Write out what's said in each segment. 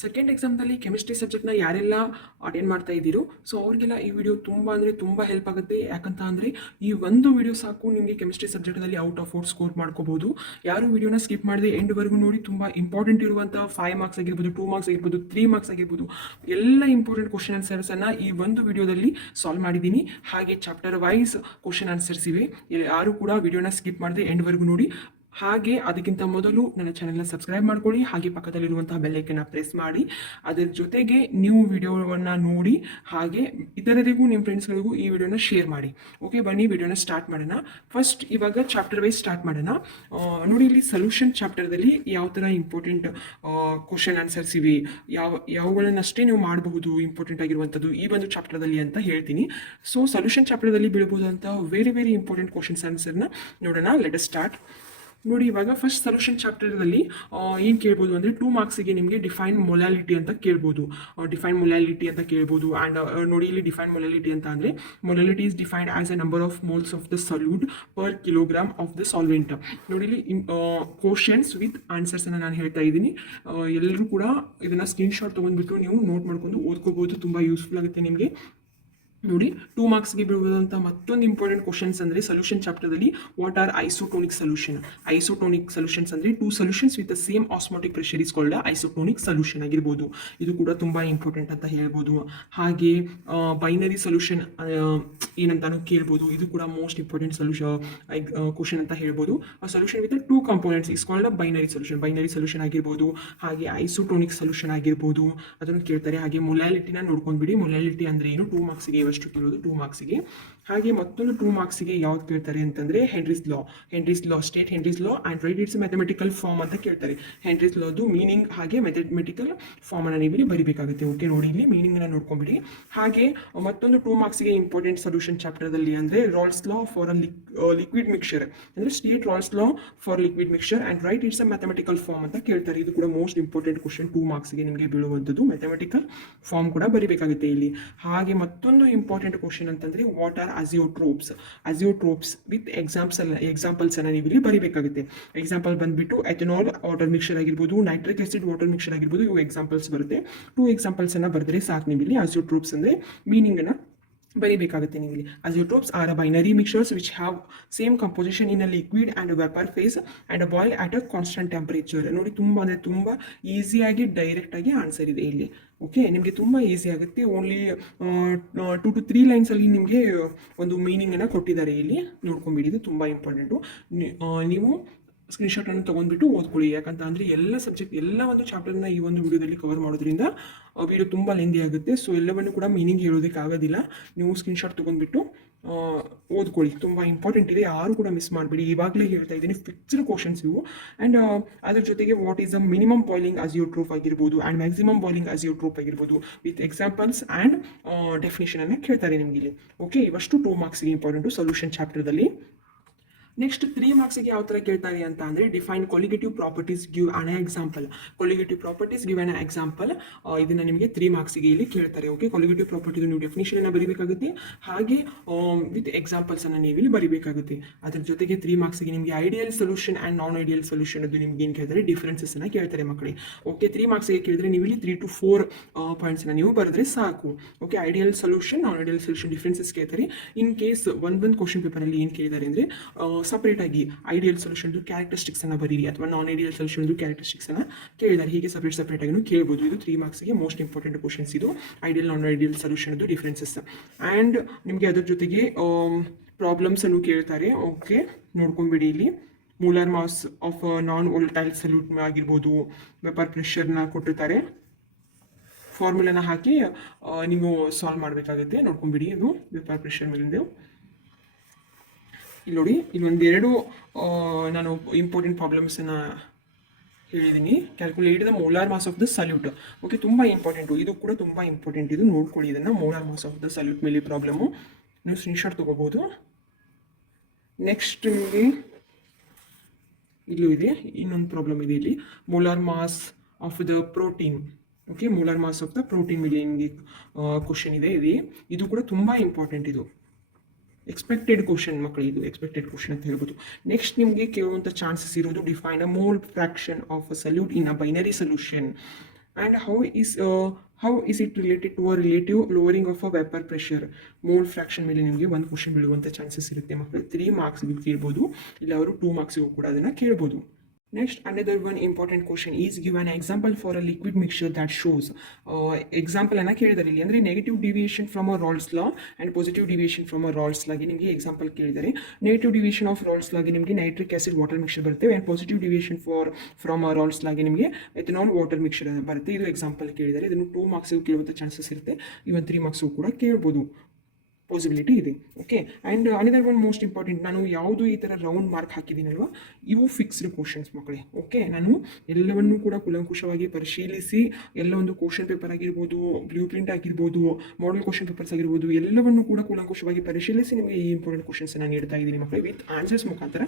Second ಎಕ್ಸಾಮ್ದಲ್ಲಿ chemistry ಸಬ್ಜೆಕ್ಟ್ನ ಯಾರೆಲ್ಲ attend ಮಾಡ್ತಾ ಇದ್ದೀರೋ ಸೊ ಅವ್ರಿಗೆಲ್ಲ ಈ ವಿಡಿಯೋ ತುಂಬ ಹೆಲ್ಪ್ ಆಗುತ್ತೆ. ಯಾಕಂತ ಅಂದರೆ ಈ ಒಂದು ವಿಡಿಯೋ ಸಾಕು ನಿಮಗೆ ಕೆಮಿಸ್ಟ್ರಿ ಸಬ್ಜೆಕ್ಟಲ್ಲಿ ಔಟ್ ಆಫ್ 4 ಸ್ಕೋರ್ ಮಾಡ್ಕೋಬೋದು. ಯಾರು ವಿಡಿಯೋನ ಸ್ಕಿಪ್ ಮಾಡದೆ ಎಂಡ್ವರೆಗೂ ನೋಡಿ. ತುಂಬ ಇಂಪಾರ್ಟೆಂಟ್ ಇರುವಂಥ 5 ಮಾರ್ಕ್ಸ್ ಆಗಿರ್ಬೋದು, 2 ಮಾರ್ಕ್ಸ್ ಆಗಿರ್ಬೋದು, 3 ಮಾರ್ಕ್ಸ್ ಆಗಿರ್ಬೋದು, ಎಲ್ಲ ಇಂಪಾರ್ಟೆಂಟ್ ಕ್ವಶನ್ ಆನ್ಸರ್ಸನ್ನು ಈ ಒಂದು ವಿಡಿಯೋದಲ್ಲಿ ಸಾಲ್ವ್ ಮಾಡಿದ್ದೀನಿ. ಹಾಗೆ ಚಾಪ್ಟರ್ ವೈಸ್ ಕ್ವಶನ್ ಆನ್ಸರ್ಸ್ ಇವೆ. ಯಾರು ಕೂಡ ವಿಡಿಯೋನ ಸ್ಕಿಪ್ ಮಾಡದೆ ಎಂಡ್ವರೆಗೂ ನೋಡಿ. ಹಾಗೆ ಅದಕ್ಕಿಂತ ಮೊದಲು ನನ್ನ ಚಾನೆಲ್ನ ಸಬ್ಸ್ಕ್ರೈಬ್ ಮಾಡ್ಕೊಳ್ಳಿ. ಹಾಗೆ ಪಕ್ಕದಲ್ಲಿರುವಂತಹ ಬೆಲ್ಲೈಕನ್ನ ಪ್ರೆಸ್ ಮಾಡಿ. ಅದರ ಜೊತೆಗೆ ನೀವು ವಿಡಿಯೋವನ್ನು ನೋಡಿ ಹಾಗೆ ಇತರರಿಗೂ ನಿಮ್ಮ ಫ್ರೆಂಡ್ಸ್ಗಳಿಗೂ ಈ ವಿಡಿಯೋನ ಶೇರ್ ಮಾಡಿ. ಓಕೆ, ಬನ್ನಿ ವಿಡಿಯೋನ ಸ್ಟಾರ್ಟ್ ಮಾಡೋಣ. ಫಸ್ಟ್ ಇವಾಗ ಚಾಪ್ಟರ್ ವೈಸ್ ಸ್ಟಾರ್ಟ್ ಮಾಡೋಣ. ನೋಡಿ, ಇಲ್ಲಿ ಸೊಲ್ಯೂಷನ್ ಚಾಪ್ಟರ್ದಲ್ಲಿ ಯಾವ ಥರ ಇಂಪಾರ್ಟೆಂಟ್ ಕ್ವಶನ್ ಆನ್ಸರ್ಸ್ ಇವೆ, ಯಾವುಗಳನ್ನಷ್ಟೇ ನೀವು ಮಾಡಬಹುದು ಇಂಪಾರ್ಟೆಂಟ್ ಆಗಿರುವಂಥದ್ದು ಈ ಒಂದು ಚಾಪ್ಟರ್ದಲ್ಲಿ ಅಂತ ಹೇಳ್ತೀನಿ. ಸೊ ಸೊಲ್ಯೂಷನ್ ಚಾಪ್ಟರ್ದಲ್ಲಿ ಬೀಳಬಹುದಂತಹ ವೆರಿ ಇಂಪಾರ್ಟೆಂಟ್ ಕ್ವಶನ್ಸ್ ಆನ್ಸರ್ನ ನೋಡೋಣ. Let us start. ನೋಡಿ, ಇವಾಗ ಫಸ್ಟ್ ಸೊಲ್ಯೂಷನ್ ಚಾಪ್ಟರ್ದಲ್ಲಿ ಏನು ಕೇಳ್ಬೋದು ಅಂದರೆ 2 ಮಾರ್ಕ್ಸಿಗೆ ನಿಮಗೆ ಡಿಫೈನ್ ಮೊಲಾಲಿಟಿ ಅಂತ ಕೇಳ್ಬೋದು. ಡಿಫೈನ್ ಮೊಲಾಲಿಟಿ ಅಂತ ಕೇಳ್ಬೋದು. ಆ್ಯಂಡ್ ನೋಡಿ, ಇಲ್ಲಿ ಡಿಫೈನ್ ಮೊಲಾಲಿಟಿ ಅಂತ ಅಂದರೆ molality is defined as A number of moles of the salute per kilogram of the solvent. ನೋಡಿ, ಇಲ್ಲಿ ಕ್ವಶನ್ಸ್ ವಿತ್ ಆನ್ಸರ್ಸನ್ನು ನಾನು ಹೇಳ್ತಾ ಇದ್ದೀನಿ. ಎಲ್ಲರೂ ಕೂಡ ಇದನ್ನು ಸ್ಕ್ರೀನ್ಶಾಟ್ ತೊಗೊಂಡ್ಬಿಟ್ಟು ನೀವು ನೋಟ್ ಮಾಡ್ಕೊಂಡು ಓದ್ಕೋಬೋದು. ತುಂಬ ಯೂಸ್ಫುಲ್ ಆಗುತ್ತೆ ನಿಮಗೆ. ನೋಡಿ, 2 ಮಾರ್ಕ್ಸ್ಗೆ ಬೀಳುವಂಥ ಮತ್ತೊಂದು ಇಂಪಾರ್ಟೆಂಟ್ ಕ್ವಶನ್ಸ್ ಅಂದರೆ ಸೊಲ್ಯೂಷನ್ ಚಾಪ್ಟರ್ದಲ್ಲಿ what are isotonic solution. Isotonic solutions ಅಂದರೆ 2 solutions with the same osmotic pressure is called isotonic solution ಆಗಿರ್ಬೋದು. ಇದು ಕೂಡ ತುಂಬ ಇಂಪಾರ್ಟೆಂಟ್ ಅಂತ ಹೇಳ್ಬೋದು. ಹಾಗೆ ಬೈನರಿ ಸೊಲ್ಯೂಷನ್ ಏನಂತಾನು ಕೇಳ್ಬೋದು. ಇದು ಕೂಡ ಮೋಸ್ಟ್ ಇಂಪಾರ್ಟೆಂಟ್ ಕ್ವಶನ್ ಅಂತ ಹೇಳ್ಬೋದು. Solution with 2 components is called binary solution. Binary solution ಆಗಿರ್ಬೋದು. ಹಾಗೆ ಐಸೋಟೋನಿಕ್ ಸೊಲ್ಯೂಷನ್ ಆಗಿರ್ಬೋದು, ಅದನ್ನು ಕೇಳ್ತಾರೆ. ಹಾಗೆ ಮೊಲಾಲಿಟಿನ ನೋಡ್ಕೊಂಡ್ಬಿಡಿ. ಮೊಲಾಲಿಟಿ ಅಂದರೆ ಏನು, 2 ಮಾರ್ಕ್ಸ್ಗೆ ಅಷ್ಟು ಕೇಳೋದು 2 ಮಾರ್ಕ್ಸಿಗೆ. ಹಾಗೆ ಮತ್ತೊಂದು 2 ಮಾರ್ಕ್ಸಿಗೆ ಯಾವ್ದು ಕೇಳ್ತಾರೆ ಅಂತಂದರೆ Henry's law, state Henry's law and write its mathematical form ಅಂತ ಕೇಳ್ತಾರೆ. ಹೆನ್ರೀಸ್ ಲಾದು ಮೀನಿಂಗ್ ಹಾಗೆ ಮ್ಯಾಥಮೆಟಿಕಲ್ ಫಾರ್ಮನ್ನು ನೀವು ಇಲ್ಲಿ ಬರಿಬೇಕಾಗುತ್ತೆ. ಓಕೆ, ನೋಡಿ, ಇಲ್ಲಿ ಮೀನಿಂಗನ್ನು ನೋಡ್ಕೊಂಬಿಡಿ. ಹಾಗೆ ಮತ್ತೊಂದು 2 ಮಾರ್ಕ್ಸಿಗೆ ಇಂಪಾರ್ಟೆಂಟ್ ಸೊಲ್ಯೂಷನ್ ಚಾಪ್ಟರ್ದಲ್ಲಿ ಅಂದರೆ Raoult's law for a liquid mixture ಅಂದರೆ state Raoult's law for liquid mixture and write it's a mathematical form ಅಂತ ಕೇಳ್ತಾರೆ. ಇದು ಕೂಡ ಮೋಸ್ಟ್ ಇಂಪಾರ್ಟೆಂಟ್ ಕ್ವಶನ್ 2 ಮಾರ್ಕ್ಸಿಗೆ ನಿಮಗೆ ಬೀಳುವಂಥದ್ದು. ಮ್ಯಾಥಮೆಟಿಕಲ್ ಫಾರ್ಮ್ ಕೂಡ ಬರಿಬೇಕಾಗುತ್ತೆ ಇಲ್ಲಿ. ಹಾಗೆ ಮತ್ತೊಂದು ಇಂಪಾರ್ಟೆಂಟ್ ಕ್ವಶನ್ ಅಂತಂದರೆ ವಾಟ್ ಆರ್ ಅಜಿಯೋಟ್ರೋಪ್ಸ್ ವಿತ್ ಎಕ್ಸಾಂಪಲ್ಸ್ ಅನ್ನು ನೀವು ಇಲ್ಲಿ ಬರಿಬೇಕಾಗುತ್ತೆ. ಎಕ್ಸಾಂಪಲ್ ಬಂದ್ಬಿಟ್ಟು ಎಥನಾಲ್ ವಾಟರ್ ಮಿಕ್ಸ್ಚರ್ ಆಗಿರ್ಬೋದು, ನೈಟ್ರಿಕ್ ಆಸಿಡ್ ವಾಟರ್ ಮಿಕ್ಸ್ಚರ್ ಆಗಿರ್ಬೋದು. ಇವು ಎಕ್ಸಾಂಪಲ್ಸ್ ಬರುತ್ತೆ. 2 ಎಕ್ಸಾಂಪಲ್ಸ್ ಅನ್ನು ಬರೆದ್ರೆ ಸಾಕು. ನೀವು ಇಲ್ಲಿ ಅಜಿಯೋಟ್ರೋಪ್ಸ್ ಅಂದರೆ ಮೀನಿಂಗ್ ಅನ್ನು ಬರಿಬೇಕಾಗುತ್ತೆ. ನೀವು ಇಲ್ಲಿ azeotropes are a binary mixtures which have same composition in a liquid and vapour phase and boil at a constant temperature. ನೋಡಿ, ತುಂಬ ಈಸಿಯಾಗಿ ಡೈರೆಕ್ಟಾಗಿ ಆನ್ಸರ್ ಇದೆ ಇಲ್ಲಿ. ಓಕೆ, ನಿಮಗೆ ತುಂಬ ಈಸಿ ಆಗುತ್ತೆ. ಓನ್ಲಿ 2 to 3 ಲೈನ್ಸಲ್ಲಿ ನಿಮಗೆ ಒಂದು ಮೀನಿಂಗನ್ನು ಕೊಟ್ಟಿದ್ದಾರೆ. ಇಲ್ಲಿ ನೋಡ್ಕೊಂಬಿಡಿ, ಇದು ತುಂಬ ಇಂಪಾರ್ಟೆಂಟು. ನೀವು ಸ್ಕ್ರೀನ್ಶಾಟನ್ನು ತೊಗೊಂಡ್ಬಿಟ್ಟು ಓದ್ಕೊಳ್ಳಿ. ಯಾಕಂತ ಅಂದರೆ ಎಲ್ಲ ಸಬ್ಜೆಕ್ಟ್, ಎಲ್ಲ ಒಂದು ಚಾಪ್ಟರ್ನ ಈ ಒಂದು ವಿಡಿಯೋದಲ್ಲಿ ಕವರ್ ಮಾಡೋದ್ರಿಂದ ವಿಡಿಯೋ ತುಂಬ ಲೆಂದಿ ಆಗುತ್ತೆ. ಸೊ ಎಲ್ಲವನ್ನು ಕೂಡ ಮೀನಿಂಗ್ ಹೇಳೋದಕ್ಕಾಗೋದಿಲ್ಲ. ನೀವು ಸ್ಕ್ರೀನ್ಶಾಟ್ ತೊಗೊಂಡ್ಬಿಟ್ಟು ಓದ್ಕೊಳ್ಳಿ. ತುಂಬ ಇಂಪಾರ್ಟೆಂಟ್ ಇದೆ, ಯಾರು ಕೂಡ ಮಿಸ್ ಮಾಡಬೇಡಿ. ಇವಾಗಲೇ ಹೇಳ್ತಾ ಇದ್ದೀನಿ, ಫಿಕ್ಸ್ಡ್ ಕ್ವಶನ್ಸ್ ಇವು. ಆ್ಯಂಡ್ ಅದ್ರ ಜೊತೆಗೆ what is a minimum boiling azeotrope ಆಗಿರ್ಬೋದು ಆ್ಯಂಡ್ ಮ್ಯಾಕ್ಸಿಮಮ್ ಬಾಯ್ಲಿಂಗ್ ಅಜಿಯೋಟ್ರೋಪ್ ಆಗಿರ್ಬೋದು ವಿತ್ ಎಕ್ಸಾಂಪಲ್ಸ್ ಆ್ಯಂಡ್ ಡೆಫಿನೇಷನನ್ನು ಕೇಳ್ತಾರೆ ನಿಮಗೆ ಇಲ್ಲಿ. ಓಕೆ, ಇವಷ್ಟು 2 ಮಾರ್ಕ್ಸ್ಗೆ ಇಂಪಾರ್ಟೆಂಟು ಸೊಲ್ಯೂಷನ್ ಚಾಪ್ಟರ್ದಲ್ಲಿ. ನೆಕ್ಸ್ಟ್ 3 ಮಾರ್ಕ್ಸಿಗೆ ಯಾವ ಥರ ಕೇಳ್ತಾರೆ ಅಂತ ಅಂದರೆ define colligative properties give an example. Colligative properties give an example ಇದನ್ನು ನಿಮಗೆ 3 ಮಾರ್ಕ್ಸಿಗೆ ಇಲ್ಲಿ ಕೇಳ್ತಾರೆ. ಓಕೆ, ಕೊಲಿಗೇಟಿವ್ ಪ್ರಾಪರ್ಟಿದು ನೀವು ಡೆಫಿನೇಷನನ್ನು ಬರೀಬೇಕಾಗುತ್ತೆ. ಹಾಗೆ ವಿತ್ ಎಕ್ಸಾಂಪಲ್ಸನ್ನು ನೀವು ಇಲ್ಲಿ ಬರೀಬೇಕಾಗುತ್ತೆ. ಅದ್ರ ಜೊತೆಗೆ 3 ಮಾರ್ಕ್ಸಿಗೆ ನಿಮಗೆ ideal solution and non ideal solution ಅದು ನಿಮ್ಗೆ ಏನು ಕೇಳ್ತಾರೆ, ಡಿಫ್ರೆನ್ಸಸ್ಸನ್ನು ಕೇಳ್ತಾರೆ ಮಕ್ಕಳಿಗೆ. ಓಕೆ, 3 ಮಾರ್ಕ್ಸಿಗೆ ಕೇಳಿದ್ರೆ ನೀವು ಇಲ್ಲಿ 3 to 4 ಪಾಯಿಂಟ್ಸನ್ನು ನೀವು ಬರೆದ್ರೆ ಸಾಕು. ಓಕೆ, ಐಡಿಯಲ್ ಸೊಲ್ಯೂಷನ್, ನಾನ್ ಐಡಿಯಲ್ ಸೊಲ್ಯೂಷನ್, ಡಿಫ್ರೆನ್ಸಸ್ ಕೇಳ್ತಾರೆ. ಇನ್ ಕೇಸ್ ಒಂದು ಕ್ವಶನ್ ಪೇಪರಲ್ಲಿ ಏನು ಕೇಳಿದ್ದಾರೆ ಅಂದರೆ ಸಪ್ರೇಟಾಗಿ ಐಡಿಯಲ್ ಸೊಲ್ಯೂಷನ್ದು ಕ್ಯಾರೆಕ್ಟರಿಸ್ಟಿಕ್ಸನ್ನು ಬರೀರಿ ಅಥವಾ ನಾನ್ ಐಡಿಯಲ್ ಸೊಲ್ಯೂಷನ್ದು ಕ್ಯಾರೆಕ್ಟರಿಸ್ಟಿಕ್ಸನ್ನು ಕೇಳಿದ್ದಾರೆ. ಹೀಗೆ ಸಪ್ರೇಟಾಗಿ ಕೇಳ್ಬೋದು. ಇದು 3 ಮಾರ್ಕ್ಸಿಗೆ ಮೋಸ್ಟ್ ಇಂಪಾರ್ಟೆಂಟ್ ಕ್ವಶನ್ಸ್. ಇದು ಐಡಿಯಲ್ ನಾನ್ ಐಡಿಯಲ್ ಸೊಲ್ಯೂಷನ್ದು ಡಿಫ್ರೆನ್ಸಸ್. ಆ್ಯಂಡ್ ನಿಮಗೆ ಅದ್ರ ಜೊತೆಗೆ ಪ್ರಾಬ್ಲಮ್ಸನ್ನು ಕೇಳ್ತಾರೆ. ಓಕೆ, ನೋಡ್ಕೊಂಬಿಡಿ. ಇಲ್ಲಿ molar mass of non volatile solute ಆಗಿರ್ಬೋದು, ವೆಪರ್ ಪ್ರೆಷರ್ನ ಕೊಟ್ಟಿರ್ತಾರೆ. ಫಾರ್ಮುಲಾನ ಹಾಕಿ ನೀವು ಸಾಲ್ವ್ ಮಾಡಬೇಕಾಗುತ್ತೆ. ನೋಡ್ಕೊಂಬಿಡಿ, ಅದು ವೆಪರ್ ಪ್ರೆಷರ್ ಮೇಲಿಂದ. ಇಲ್ಲಿ ನೋಡಿ, ಇಲ್ಲೊಂದೆರಡು ನಾನು ಇಂಪಾರ್ಟೆಂಟ್ ಪ್ರಾಬ್ಲಮ್ಸನ್ನು ಹೇಳಿದ್ದೀನಿ. Calculate the molar mass of the solute. Okay, ತುಂಬ ಇಂಪಾರ್ಟೆಂಟು, ಇದು ಕೂಡ ತುಂಬ ಇಂಪಾರ್ಟೆಂಟ್. ಇದು ನೋಡ್ಕೊಳ್ಳಿ, ಇದನ್ನು molar mass of the solute ಮೇಲೆ ಪ್ರಾಬ್ಲಮ್ಮು ನೀವು ಸ್ಕ್ರೀನ್ಶಾಟ್ ತೊಗೋಬೋದು. ನೆಕ್ಸ್ಟ್ ನಿಮಗೆ ಇಲ್ಲೂ ಇದೆ ಇನ್ನೊಂದು ಪ್ರಾಬ್ಲಮ್ ಇದೆ. ಇಲ್ಲಿ molar mass of the protein. Okay, molar mass of the protein ಮೇಲೆ ನಿಮಗೆ ಕ್ವಶನ್ ಇದೆ. ಇದು ಕೂಡ ತುಂಬ ಇಂಪಾರ್ಟೆಂಟ್. ಇದು ಎಕ್ಸ್ಪೆಕ್ಟೆಡ್ ಕ್ವಶನ್ ಮಕ್ಕಳು, ಇದು ಎಕ್ಸ್ಪೆಕ್ಟೆಡ್ ಕ್ವಶನ್ ಅಂತ ಹೇಳ್ಬೋದು. ನೆಕ್ಸ್ಟ್ ನಿಮಗೆ ಕೇಳುವಂಥ ಚಾನ್ಸಸ್ ಇರೋದು define a mole fraction of a salute in a binary solution. And how is it related to a relative lowering of a vapor pressure? Mole fraction ಮೇಲೆ ನಿಮಗೆ ಒಂದು ಕ್ವಶನ್ ಬೀಳುವಂಥ ಚಾನ್ಸಸ್ ಇರುತ್ತೆ ಮಕ್ಕಳು. 3 ಮಾರ್ಕ್ಸ್ಗೆ ಕೇಳ್ಬೋದು, ಇಲ್ಲ ಅವರು 2 ಮಾರ್ಕ್ಸ್ಗೂ ಕೂಡ ಅದನ್ನು ಕೇಳ್ಬೋದು. Next, another one important question is give an example for a liquid mixture that shows. Example ಅನ್ನ ಕೇಳಿದ್ದಾರೆ ಇಲ್ಲಿ, ಅಂದರೆ negative deviation from a Raoult's law and positive deviation from a Raoult's ಲಾಗೆ ನಿಮಗೆ ಎಕ್ಸಾಂಪಲ್ ಕೇಳಿದ್ದಾರೆ. ನೆಗೆಟಿವ್ ಡಿವಿಯೇಷನ್ ಆಫ್ ರಾಲ್ಸ್ ಲಾಗೆ ನಿಮಗೆ nitric acid water mixture ಬರುತ್ತೆ, and positive deviation from a Raoult's ಲಾಗೆ ನಿಮಗೆ ಎಥನಾಲ್ ವಾಟರ್ ಮಿಕ್ಸರ್ ಬರುತ್ತೆ. ಇದು ಎಕ್ಸಾಂಪಲ್ ಕೇಳಿದ್ದಾರೆ. ಇದನ್ನು 2 ಮಾರ್ಕ್ಸ್ಗೂ ಕೇಳುವಂಥ ಚಾನ್ಸಸ್ ಇರುತ್ತೆ, ಇವನ್ 3 ಮಾರ್ಕ್ಸ್ಗೂ ಕೂಡ ಕೇಳ್ಬೋದು, ಪಾಸಿಬಿಲಿಟಿ ಇದೆ. Okay, and another one most important, ನಾನು ಯಾವುದು ಈ ಥರ ರೌಂಡ್ ಮಾರ್ಕ್ ಹಾಕಿದ್ದೀನಲ್ವ, ಇವು ಫಿಕ್ಸ್ಡ್ ಕ್ವಶನ್ಸ್ ಮಕ್ಕಳೇ. ಓಕೆ, ನಾನು ಎಲ್ಲವನ್ನೂ ಕೂಡ ಕುಲಂಕುಷವಾಗಿ ಪರಿಶೀಲಿಸಿ ಎಲ್ಲ ಒಂದು ಕ್ವಶನ್ ಪೇಪರ್ ಆಗಿರ್ಬೋದು, ಬ್ಲೂ ಪ್ರಿಂಟ್ ಆಗಿರ್ಬೋದು, ಮಾಡೆಲ್ ಕ್ವಶನ್ ಪೇಪರ್ಸ್ ಆಗಿರ್ಬೋದು, ಎಲ್ಲವನ್ನೂ ಕೂಡ ಕುಲಂಕುಷವಾಗಿ ಪರಿಶೀಲಿಸಿ ನಿಮಗೆ ಈ ಇಂಪಾರ್ಟೆಂಟ್ ಕ್ವಶನ್ಸನ್ನು ನೀಡ್ತಾ ಇದ್ದೀನಿ ಮಕ್ಕಳೇ, ವಿತ್ ಆನ್ಸರ್ಸ್ ಮುಖಾಂತರ.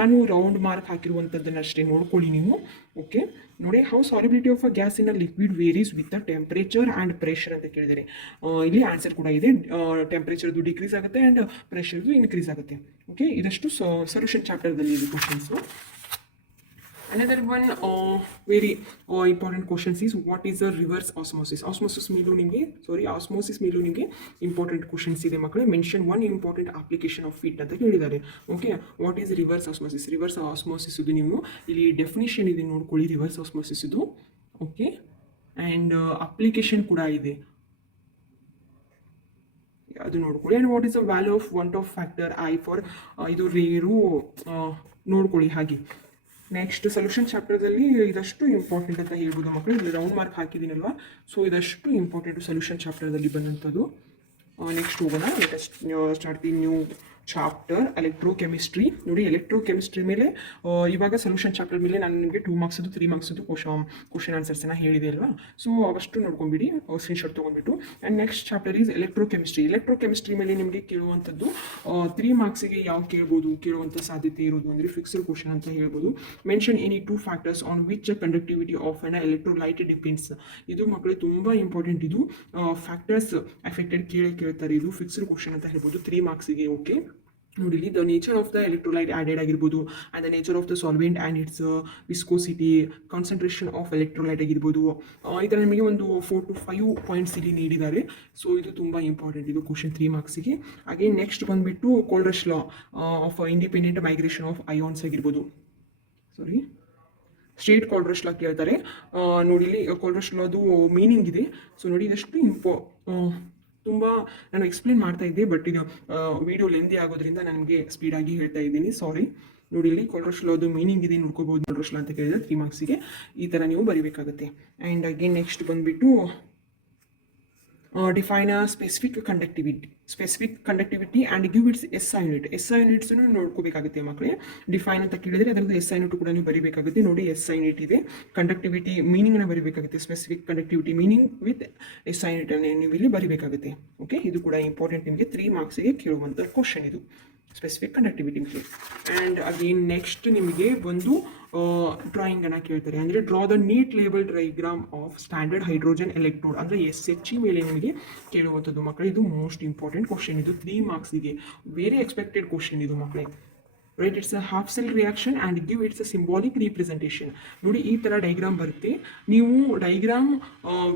ನಾನು ರೌಂಡ್ ಮಾರ್ಕ್ ಹಾಕಿರುವಂಥದ್ದನ್ನು ಅಷ್ಟೇ ನೋಡ್ಕೊಳ್ಳಿ ನೀವು. ಓಕೆ, ನೋಡಿ, how solubility of a gas in a liquid varies with the temperature and pressure ಅಂತ ಕೇಳಿದ್ದಾರೆ. ಇಲ್ಲಿ ಆನ್ಸರ್ ಕೂಡ ಇದೆ, ಟೆಂಪರೇಚರ್ದು ಡಿಕ್ರೀಸ್ ಆಗುತ್ತೆ ಆ್ಯಂಡ್ ಪ್ರೆಷರ್ದು ಇನ್ಕ್ರೀಸ್ ಆಗುತ್ತೆ. ಓಕೆ, ಇದಷ್ಟು ಸೊಲ್ಯೂಷನ್ ಚಾಪ್ಟರ್ದಲ್ಲಿ ಇದೆ questions. Another one very important questions is what is a reverse osmosis? Osmosis ಮೇಲೂ ನಿಮಗೆ ಇಂಪಾರ್ಟೆಂಟ್ ಕ್ವಶನ್ಸ್ ಇದೆ ಮಕ್ಕಳೇ. Mention one important application of it ಅಂತ ಕೇಳಿದ್ದಾರೆ. Okay, what is reverse osmosis? Reverse osmosis ಇದು ನೀವು ಇಲ್ಲಿ ಡೆಫಿನಿಷನ್ ಇದೆ ನೋಡ್ಕೊಳ್ಳಿ, ರಿವರ್ಸ್ ಆಸ್ಮೋಸಿಸ್ ಇದು. ಓಕೆ, ಆ್ಯಂಡ್ ಅಪ್ಲಿಕೇಶನ್ ಕೂಡ ಇದೆ, ಅದು ನೋಡ್ಕೊಳ್ಳಿ. And what is the value of van't Hoff factor i for, ಇದು ರೇರು ನೋಡ್ಕೊಳ್ಳಿ ಹಾಗೆ. ನೆಕ್ಸ್ಟ್ ಸೊಲ್ಯೂಷನ್ ಚಾಪ್ಟರ್ದಲ್ಲಿ ಇದಷ್ಟು ಇಂಪಾರ್ಟೆಂಟ್ ಅಂತ ಹೇಳ್ಬೋದು ಮಕ್ಕಳು. ಇಲ್ಲಿ ರೌಂಡ್ ಮಾರ್ಕ್ ಹಾಕಿದ್ದೀನಲ್ವಾ, ಸೊ ಇದಷ್ಟು ಇಂಪಾರ್ಟೆಂಟ್ ಸೊಲ್ಯೂಷನ್ ಚಾಪ್ಟರ್ದಲ್ಲಿ ಬಂದಂಥದ್ದು. ನೆಕ್ಸ್ಟ್ ಹೋಗೋಣ, lettuce start the new chapter electrochemistry. ನೋಡಿ, ಎಲೆಕ್ಟ್ರೋಕೆಮಿಸ್ಟ್ರಿ ಮೇಲೆ ಇವಾಗ ಸೊಲ್ಯೂಷನ್ ಚಾಪ್ಟರ್ ಮೇಲೆ ನಾನು ನಿಮಗೆ 2 ಮಾರ್ಕ್ಸದು 3 ಮಾರ್ಕ್ಸದು ಕ್ವಶನ್ ಆನ್ಸರ್ಸನ್ನು ಹೇಳಿದೆ ಅಲ್ವಾ, ಸೊ ಅವಷ್ಟು ನೋಡ್ಕೊಂಬಿಡಿ, ಸ್ಕ್ರೀನ್ಶಾಟ್ ತೊಗೊಂಡ್ಬಿಟ್ಟು. And next chapter is electrochemistry. Electrochemistry ಮೇಲೆ ನಿಮಗೆ ಕೇಳುವಂಥದ್ದು 3 ಮಾರ್ಕ್ಸಿಗೆ ಯಾವ ಕೇಳುವಂಥ ಸಾಧ್ಯತೆ ಇರೋದು ಅಂದರೆ ಫಿಕ್ಸ್ಡ್ ಕ್ವಶನ್ ಅಂತ ಹೇಳ್ಬೋದು. Mention any 2 factors on which conductivity of an electrolyte depends. ಇದು ಮಕ್ಕಳು ತುಂಬ ಇಂಪಾರ್ಟೆಂಟ್, ಇದು ಫ್ಯಾಕ್ಟರ್ಸ್ ಅಫೆಕ್ಟೆಡ್ ಕೇಳ್ತಾರೆ, ಇದು ಫಿಕ್ಸ್ಡ್ ಕ್ವಶನ್ ಅಂತ ಹೇಳ್ಬೋದು 3 ಮಾರ್ಕ್ಸಿಗೆ. ಓಕೆ, ನೋಡಿ, the nature of the electrolyte added ಆಗಿರ್ಬೋದು, and the nature of the solvent and its viscosity, concentration of electrolyte ಆಗಿರ್ಬೋದು, ಈ ಥರ ನಿಮಗೆ ಒಂದು 4 to 5 ಪಾಯಿಂಟ್ಸ್ ಇಲ್ಲಿ ನೀಡಿದ್ದಾರೆ. ಸೊ ಇದು ತುಂಬ ಇಂಪಾರ್ಟೆಂಟ್, ಇದು ಕ್ವಶನ್ 3 ಮಾರ್ಕ್ಸಿಗೆ. ಹಾಗೆ ನೆಕ್ಸ್ಟ್ ಬಂದುಬಿಟ್ಟು ಕೋಲ್ಡ್ರಶ್ law of independent migration of ions ಆಗಿರ್ಬೋದು, ಸ್ಟೇಟ್ ಕೋಲ್ಡ್ರಶ್ ಲಾ ಕೇಳ್ತಾರೆ. ನೋಡಿ, ಇಲ್ಲಿ ಕೋಲ್ಡ್ರಶ್ ಲಾದು ಮೀನಿಂಗ್ ಇದೆ. ಸೊ ನೋಡಿ, ಇದಷ್ಟು ತುಂಬ ನಾನು ಎಕ್ಸ್ಪ್ಲೇನ್ ಮಾಡ್ತಾ ಇದ್ದೆ, ಬಟ್ ಇದು ವಿಡಿಯೋ ಲೆಂದಿ ಆಗೋದ್ರಿಂದ ನನಗೆ ಸ್ಪೀಡಾಗಿ ಹೇಳ್ತಾ ಇದ್ದೀನಿ, ಸಾರಿ. ನೋಡಿ, ಇಲ್ಲಿ ಕೋಲ್ಡ್ರಶ್ ಲಾದು ಮೀನಿಂಗ್ ಇದೆ, ನೋಡ್ಕೋಬೋದು. ಕೋಲ್ಡ್ರಶ್ ಲಾ ಅಂತ ಕೇಳಿದ್ರೆ 3 ಮಾರ್ಕ್ಸಿಗೆ ಈ ಥರ ನೀವು ಬರೀಬೇಕಾಗುತ್ತೆ. ಆ್ಯಂಡ್ ಅಗೇನ್ ನೆಕ್ಸ್ಟ್ ಬಂದುಬಿಟ್ಟು define a specific conductivity and give it's SI unit. SI ಯೂನಿಟ್ಸನ್ನು ನೋಡ್ಕೋಬೇಕಾಗುತ್ತೆ ಮಕ್ಕಳೇ. ಡಿಫೈನ್ ಅಂತ ಕೇಳಿದರೆ ಅದರದ್ದು SI ಯೂನಿಟ್ ಕೂಡ ನೀವು ಬರೀಬೇಕಾಗುತ್ತೆ. ನೋಡಿ, SI ಯೂನಿಟ್ ಇದೆ, ಕಂಡಕ್ಟಿವಿಟಿ ಮೀನಿಂಗ್ನ ಬರೀಬೇಕಾಗುತ್ತೆ, specific conductivity meaning with SI unit ಅನ್ನು ನೀವು ಇಲ್ಲಿ ಬರೀಬೇಕಾಗುತ್ತೆ. ಓಕೆ, ಇದು ಕೂಡ ಇಂಪಾರ್ಟೆಂಟ್, ನಿಮಗೆ 3 ಮಾರ್ಕ್ಸಿಗೆ ಕೇಳುವಂಥ ಕ್ವಶನ್ ಇದು, specific conductivity. And again next ನಿಮಗೆ ಒಂದು ಡ್ರಾಯಿಂಗನ್ನು ಕೇಳ್ತಾರೆ, ಅಂದರೆ draw the neat label diagram of standard hydrogen electrode, ಅಂದರೆ SHE ಮೇಲೆ ನಿಮಗೆ ಕೇಳುವಂಥದ್ದು ಮಕ್ಕಳೇ. ಇದು ಮೋಸ್ಟ್ ಇಂಪಾರ್ಟೆಂಟ್ ಕ್ವಶನ್, ಇದು 3 ಮಾರ್ಕ್ಸಿಗೆ ವೆರಿ ಎಕ್ಸ್ಪೆಕ್ಟೆಡ್ ಕ್ವಶನ್ ಇದು ಮಕ್ಕಳೇ. Right, it's a half cell reaction and give its a symbolic representation. ನೋಡಿ, ಈ ಥರ ಡೈಗ್ರಾಮ್ ಬರುತ್ತೆ, ನೀವು ಡೈಗ್ರಾಮ್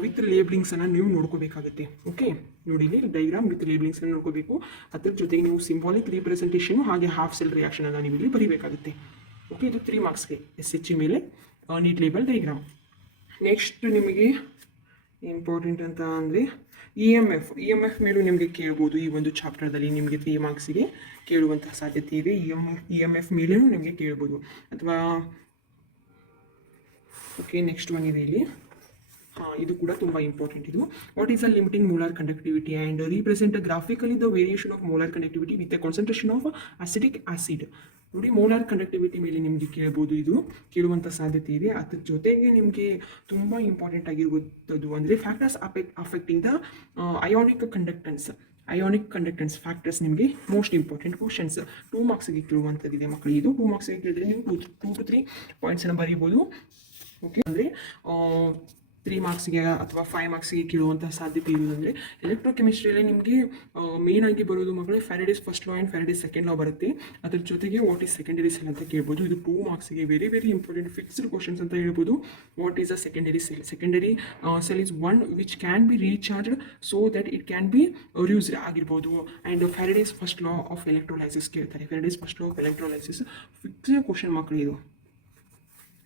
ವಿತ್ ಲೇಬ್ಲಿಂಗ್ಸನ್ನು ನೀವು ನೋಡ್ಕೋಬೇಕಾಗುತ್ತೆ. ಓಕೆ, ನೋಡಿ, ಇಲ್ಲಿ ಡೈಗ್ರಾಮ್ ವಿತ್ ಲೇಬ್ಲಿಂಗ್ಸನ್ನು ನೋಡ್ಕೋಬೇಕು, ಅದ್ರ ಜೊತೆಗೆ ನೀವು ಸಿಂಬಾಲಿಕ್ ರೀಪ್ರೆಸೆಂಟೇಷನ್ ಹಾಗೆ ಹಾಫ್ ಸೆಲ್ ರಿಯಾಕ್ಷನನ್ನು ನೀವು ಇಲ್ಲಿ ಬರೀಬೇಕಾಗುತ್ತೆ. ಓಕೆ, ಇದು 3 ಮಾರ್ಕ್ಸ್ಗೆ SHE ಮೇಲೆ ನೀಟ್ ಲೇಬಲ್ ಡೈಗ್ರಾಮ್. ನೆಕ್ಸ್ಟ್ ನಿಮಗೆ ಇಂಪಾರ್ಟೆಂಟ್ ಅಂತ ಅಂದರೆ EMF ಮೇಲೂ ನಿಮಗೆ ಕೇಳ್ಬೋದು, ಈ ಒಂದು ಚಾಪ್ಟರ್ದಲ್ಲಿ ನಿಮಗೆ 3 ಮಾರ್ಕ್ಸಿಗೆ ಕೇಳುವಂತಹ ಸಾಧ್ಯತೆ ಇದೆ. EMF ಮೇಲೂ ನಿಮಗೆ ಕೇಳ್ಬೋದು ಅಥವಾ ಓಕೆ, ನೆಕ್ಸ್ಟ್ ಒನ್ ಇದೆ ಇಲ್ಲಿ, ಇದು ಕೂಡ ತುಂಬ ಇಂಪಾರ್ಟೆಂಟ್. ಇದು what is a limiting molar conductivity and represent graphically the variation of molar conductivity with A concentration of acetic acid. ನೋಡಿ, ಮೋಲಾರ್ ಕಂಡಕ್ಟಿವಿಟಿ ಮೇಲೆ ನಿಮಗೆ ಕೇಳ್ಬೋದು, ಇದು ಕೇಳುವಂಥ ಸಾಧ್ಯತೆ ಇದೆ. ಅದ್ರ ಜೊತೆಗೆ ನಿಮಗೆ ತುಂಬ ಇಂಪಾರ್ಟೆಂಟ್ ಆಗಿರುವಂಥದ್ದು ಅಂದರೆ factors affecting the ionic conductance factors ನಿಮಗೆ ಮೋಸ್ಟ್ ಇಂಪಾರ್ಟೆಂಟ್ ಕ್ವಶನ್ಸ್ 2 ಮಾರ್ಕ್ಸಿಗೆ ಕೇಳುವಂಥದ್ದಿದೆ ಮಕ್ಕಳು. ಇದು 2 ಮಾರ್ಕ್ಸಿಗೆ ಕೇಳಿದ್ರೆ ನೀವು 2 to 3 ಪಾಯಿಂಟ್ಸನ್ನು ಬರೀಬೋದು. ಓಕೆ, ಅಂದರೆ 3 ಮಾರ್ಕ್ಸಿಗೆ ಅಥವಾ 5 ಮಾರ್ಕ್ಸಿಗೆ ಕೇಳುವಂತಹ ಸಾಧ್ಯತೆ ಇರುವುದಂದರೆ ಎಲೆಕ್ಟ್ರೋಕೆಮಿಸ್ಟ್ರಿಯಲ್ಲಿ ನಿಮಗೆ ಮೇನ್ ಆಗಿ ಬರೋದು ಮಕ್ಕಳೇ Faraday's first law and Faraday's second ಲಾ ಬರುತ್ತೆ. ಅದ್ರ ಜೊತೆಗೆ ವಾಟ್ ಈಸ್ ಸೆಕೆಂಡರಿ ಸೆಲ್ ಅಂತ ಕೇಳ್ಬೋದು. ಇದು 2 ಮಾರ್ಕ್ಸಿಗೆ very very important fixed questions ಅಂತ ಹೇಳ್ಬೋದು. What is a secondary cell? Secondary cell is one which can be recharged so that it can be used ಆಗಿರ್ಬೋದು. And Faraday's first law of electrolysis ಕೇಳ್ತಾರೆ. Faraday's first law of electrolysis fixed question ಮಕ್ಕಳು, ಇದು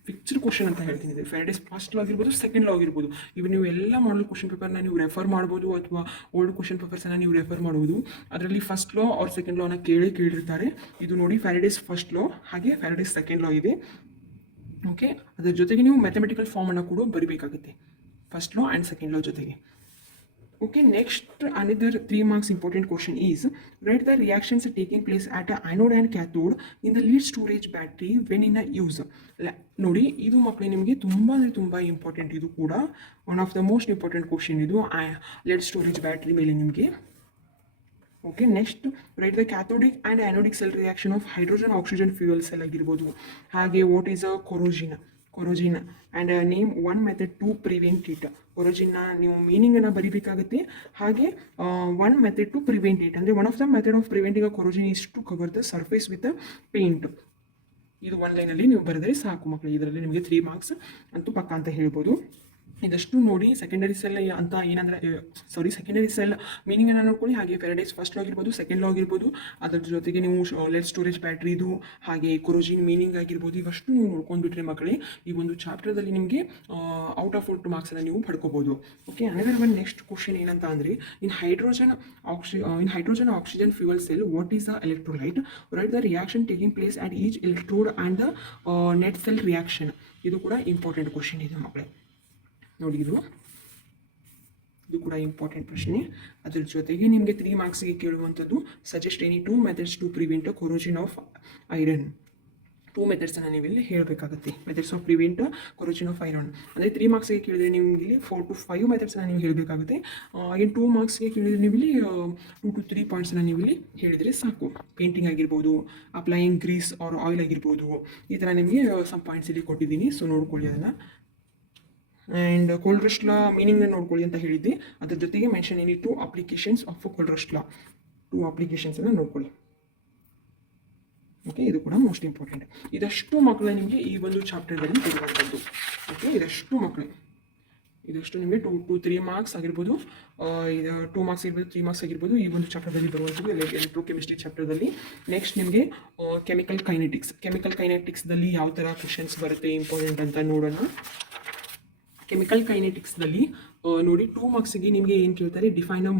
fixed question ಅಂತ ಹೇಳ್ತೀನಿ. ಇದೆ Faraday's first ಲಾ ಆಗಿರ್ಬೋದು, second ಲಾ ಆಗಿರ್ಬೋದು. ಇವು ನೀವು ಎಲ್ಲ ಮಾಡಲ್ ಕ್ವಶನ್ ಪೇಪರ್ನ ನೀವು ರೆಫರ್ ಮಾಡ್ಬೋದು ಅಥವಾ ಓಲ್ಡ್ ಕ್ವಶನ್ ಪೇಪರ್ಸನ್ನು ನೀವು ರೆಫರ್ ಮಾಡ್ಬೋದು. ಅದರಲ್ಲಿ ಫಸ್ಟ್ ಲಾ ಆರ್ ಸೆಕೆಂಡ್ ಲಾನ ಕೇಳಿರ್ತಾರೆ. ಇದು ನೋಡಿ ಫ್ಯಾರಡೇಸ್ ಫಸ್ಟ್ ಲಾ ಹಾಗೆ ಫ್ಯಾರಡೇಸ್ ಸೆಕೆಂಡ್ ಲಾ ಇದೆ. ಓಕೆ, ಅದರ ಜೊತೆಗೆ ನೀವು ಮ್ಯಾಥಮೆಟಿಕಲ್ ಫಾರ್ಮನ್ನು ಕೂಡ ಬರೀಬೇಕಾಗುತ್ತೆ first law and second law ಜೊತೆಗೆ. Okay, next another 3 marks important question is write the reactions taking place at a anode and cathode in the lead storage battery when in a use. ನೋಡಿ, ಇದು ಮಕ್ಕಳೇ ನಿಮಗೆ ತುಂಬ ಅಂದರೆ ತುಂಬ important. ಇದು ಕೂಡ one of the most important question ಇದು ಲೆಡ್ ಸ್ಟೋರೇಜ್ ಬ್ಯಾಟ್ರಿ ಮೇಲೆ ನಿಮಗೆ. Okay, next write the cathodic and anodic cell reaction of hydrogen oxygen fuel cell ಆಗಿರ್ಬೋದು. ಹಾಗೆ what is a corrosion and name one method to prevent it. ಕೊರೋಜಿನ್ನ ನೀವು ಮೀನಿಂಗನ್ನು ಬರೀಬೇಕಾಗುತ್ತೆ. ಹಾಗೆ one method to prevent it ಅಂದರೆ one of the method of preventing a corrosion is to cover the surface with paint. ಇದು one ಲೈನಲ್ಲಿ ನೀವು ಬರೆದರೆ ಸಾಕು ಮಕ್ಕಳು. ಇದರಲ್ಲಿ ನಿಮಗೆ 3 ಮಾರ್ಕ್ಸ್ ಅಂತೂ ಪಕ್ಕ ಅಂತ ಹೇಳ್ಬೋದು. ಇದಷ್ಟು ನೋಡಿ ಸೆಕೆಂಡರಿ ಸೆಲ್ ಅಂತ ಏನಂದರೆ ಸೆಕೆಂಡರಿ ಸೆಲ್ ಮೀನಿಂಗನ್ನು ನೋಡ್ಕೊಳ್ಳಿ. ಹಾಗೆ ಫ್ಯಾರಡೇಸ್ ಫಸ್ಟ್ ಲಾ ಆಗಿರ್ಬೋದು, ಸೆಕೆಂಡ್ ಲಾ ಆಗಿರ್ಬೋದು. ಅದರ ಜೊತೆಗೆ ನೀವು ಲೆಡ್ ಸ್ಟೋರೇಜ್ ಬ್ಯಾಟ್ರಿದು ಹಾಗೆ ಕೊರೋಜಿನ್ ಮೀನಿಂಗ್ ಆಗಿರ್ಬೋದು. ಇವಷ್ಟು ನೀವು ನೋಡ್ಕೊಂಡ್ಬಿಟ್ರೆ ಮಕ್ಕಳೇ ಈ ಒಂದು ಚಾಪ್ಟರ್ದಲ್ಲಿ ನಿಮಗೆ ಔಟ್ ಆಫ್ 4 ಮಾರ್ಕ್ಸನ್ನು ನೀವು ಪಡ್ಕೋಬೋದು. Okay, another one next question ಏನಂತ ಅಂದರೆ in hydrogen oxygen fuel cell what is the electrolyte? Right the reaction taking place at each electrode and the net cell reaction. ಇದು ಕೂಡ ಇಂಪಾರ್ಟೆಂಟ್ ಕ್ವಶನ್ ಇದೆ ಮಕ್ಕಳೇ. ನೋಡಿ, ಇದು ಕೂಡ ಇಂಪಾರ್ಟೆಂಟ್ ಪ್ರಶ್ನೆ. ಅದ್ರ ಜೊತೆಗೆ ನಿಮಗೆ 3 ಮಾರ್ಕ್ಸಿಗೆ ಕೇಳುವಂಥದ್ದು suggest any 2 methods to prevent corrosion of iron. 2 ಮೆಥಡ್ಸನ್ನು ನೀವು ಇಲ್ಲಿ ಹೇಳಬೇಕಾಗುತ್ತೆ. Methods of prevent corrosion of iron ಅಂದರೆ 3 ಮಾರ್ಕ್ಸಿಗೆ ಕೇಳಿದರೆ ನೀವು ಇಲ್ಲಿ 4 to 5 ಮೆಥಡ್ಸನ್ನು ನೀವು ಹೇಳಬೇಕಾಗುತ್ತೆ. ಏನು 2 ಮಾರ್ಕ್ಸ್ಗೆ ಕೇಳಿದರೆ ನೀವು ಇಲ್ಲಿ 2 to 3 ಪಾಯಿಂಟ್ಸನ್ನು ನೀವು ಇಲ್ಲಿ ಹೇಳಿದರೆ ಸಾಕು. ಪೇಂಟಿಂಗ್ ಆಗಿರ್ಬೋದು, ಅಪ್ಲೈಯಿಂಗ್ ಗ್ರೀಸ್ ಆರ್ ಆಯಿಲ್ ಆಗಿರ್ಬೋದು. ಈ ಥರ ನಿಮಗೆ ಸಮ್ ಪಾಯಿಂಟ್ಸ್ ಇಲ್ಲಿ ಕೊಟ್ಟಿದ್ದೀನಿ, ಸೊ ನೋಡ್ಕೊಳ್ಳಿ ಅದನ್ನು. ಆ್ಯಂಡ್ ಕೋಲ್ಡ್ ರಸ್ಟ್ ಲಾ ಮೀನಿಂಗನ್ನು ನೋಡ್ಕೊಳ್ಳಿ ಅಂತ ಹೇಳಿದ್ದೆ. ಅದ್ರ ಜೊತೆಗೆ mention any 2 applications of Kohlrausch law. 2 ಅಪ್ಲಿಕೇಶನ್ಸನ್ನು ನೋಡ್ಕೊಳ್ಳಿ. ಓಕೆ, ಇದು ಕೂಡ ಮೋಸ್ಟ್ ಇಂಪಾರ್ಟೆಂಟ್. ಇದಷ್ಟು ಮಕ್ಕಳು ನಿಮಗೆ ಈ ಒಂದು ಚಾಪ್ಟರ್ದಲ್ಲಿ ಇರುವಂಥದ್ದು. ಓಕೆ, ಇದಷ್ಟು ನಿಮಗೆ 2 to 3 ಮಾರ್ಕ್ಸ್ ಆಗಿರ್ಬೋದು, ಇದು 2 ಮಾರ್ಕ್ಸ್ ಇರ್ಬೋದು, 3 ಮಾರ್ಕ್ಸ್ ಆಗಿರ್ಬೋದು. ಈ ಒಂದು ಚಾಪ್ಟರ್ದಲ್ಲಿ ಬರುವಂಥದ್ದು ಎಲೆಕ್ಟ್ರೋಕೆಮಿಸ್ಟ್ರಿ ಚಾಪ್ಟರ್ದಲ್ಲಿ. ನೆಕ್ಸ್ಟ್ ನಿಮಗೆ ಕೆಮಿಕಲ್ ಕೈನೆಟಿಕ್ಸ್ದಲ್ಲಿ ಯಾವ ಥರ ಕ್ವಶನ್ಸ್ ಬರುತ್ತೆ ಇಂಪಾರ್ಟೆಂಟ್ ಅಂತ ನೋಡೋಣ. ಕೆಮಿಕಲ್ ಕೈನೆಟಿಕ್ಸ್ದಲ್ಲಿ ನೋಡಿ 2 ಮಾರ್ಕ್ಸಿಗೆ ನಿಮಗೆ ಏನು ಕೇಳ್ತಾರೆ, define a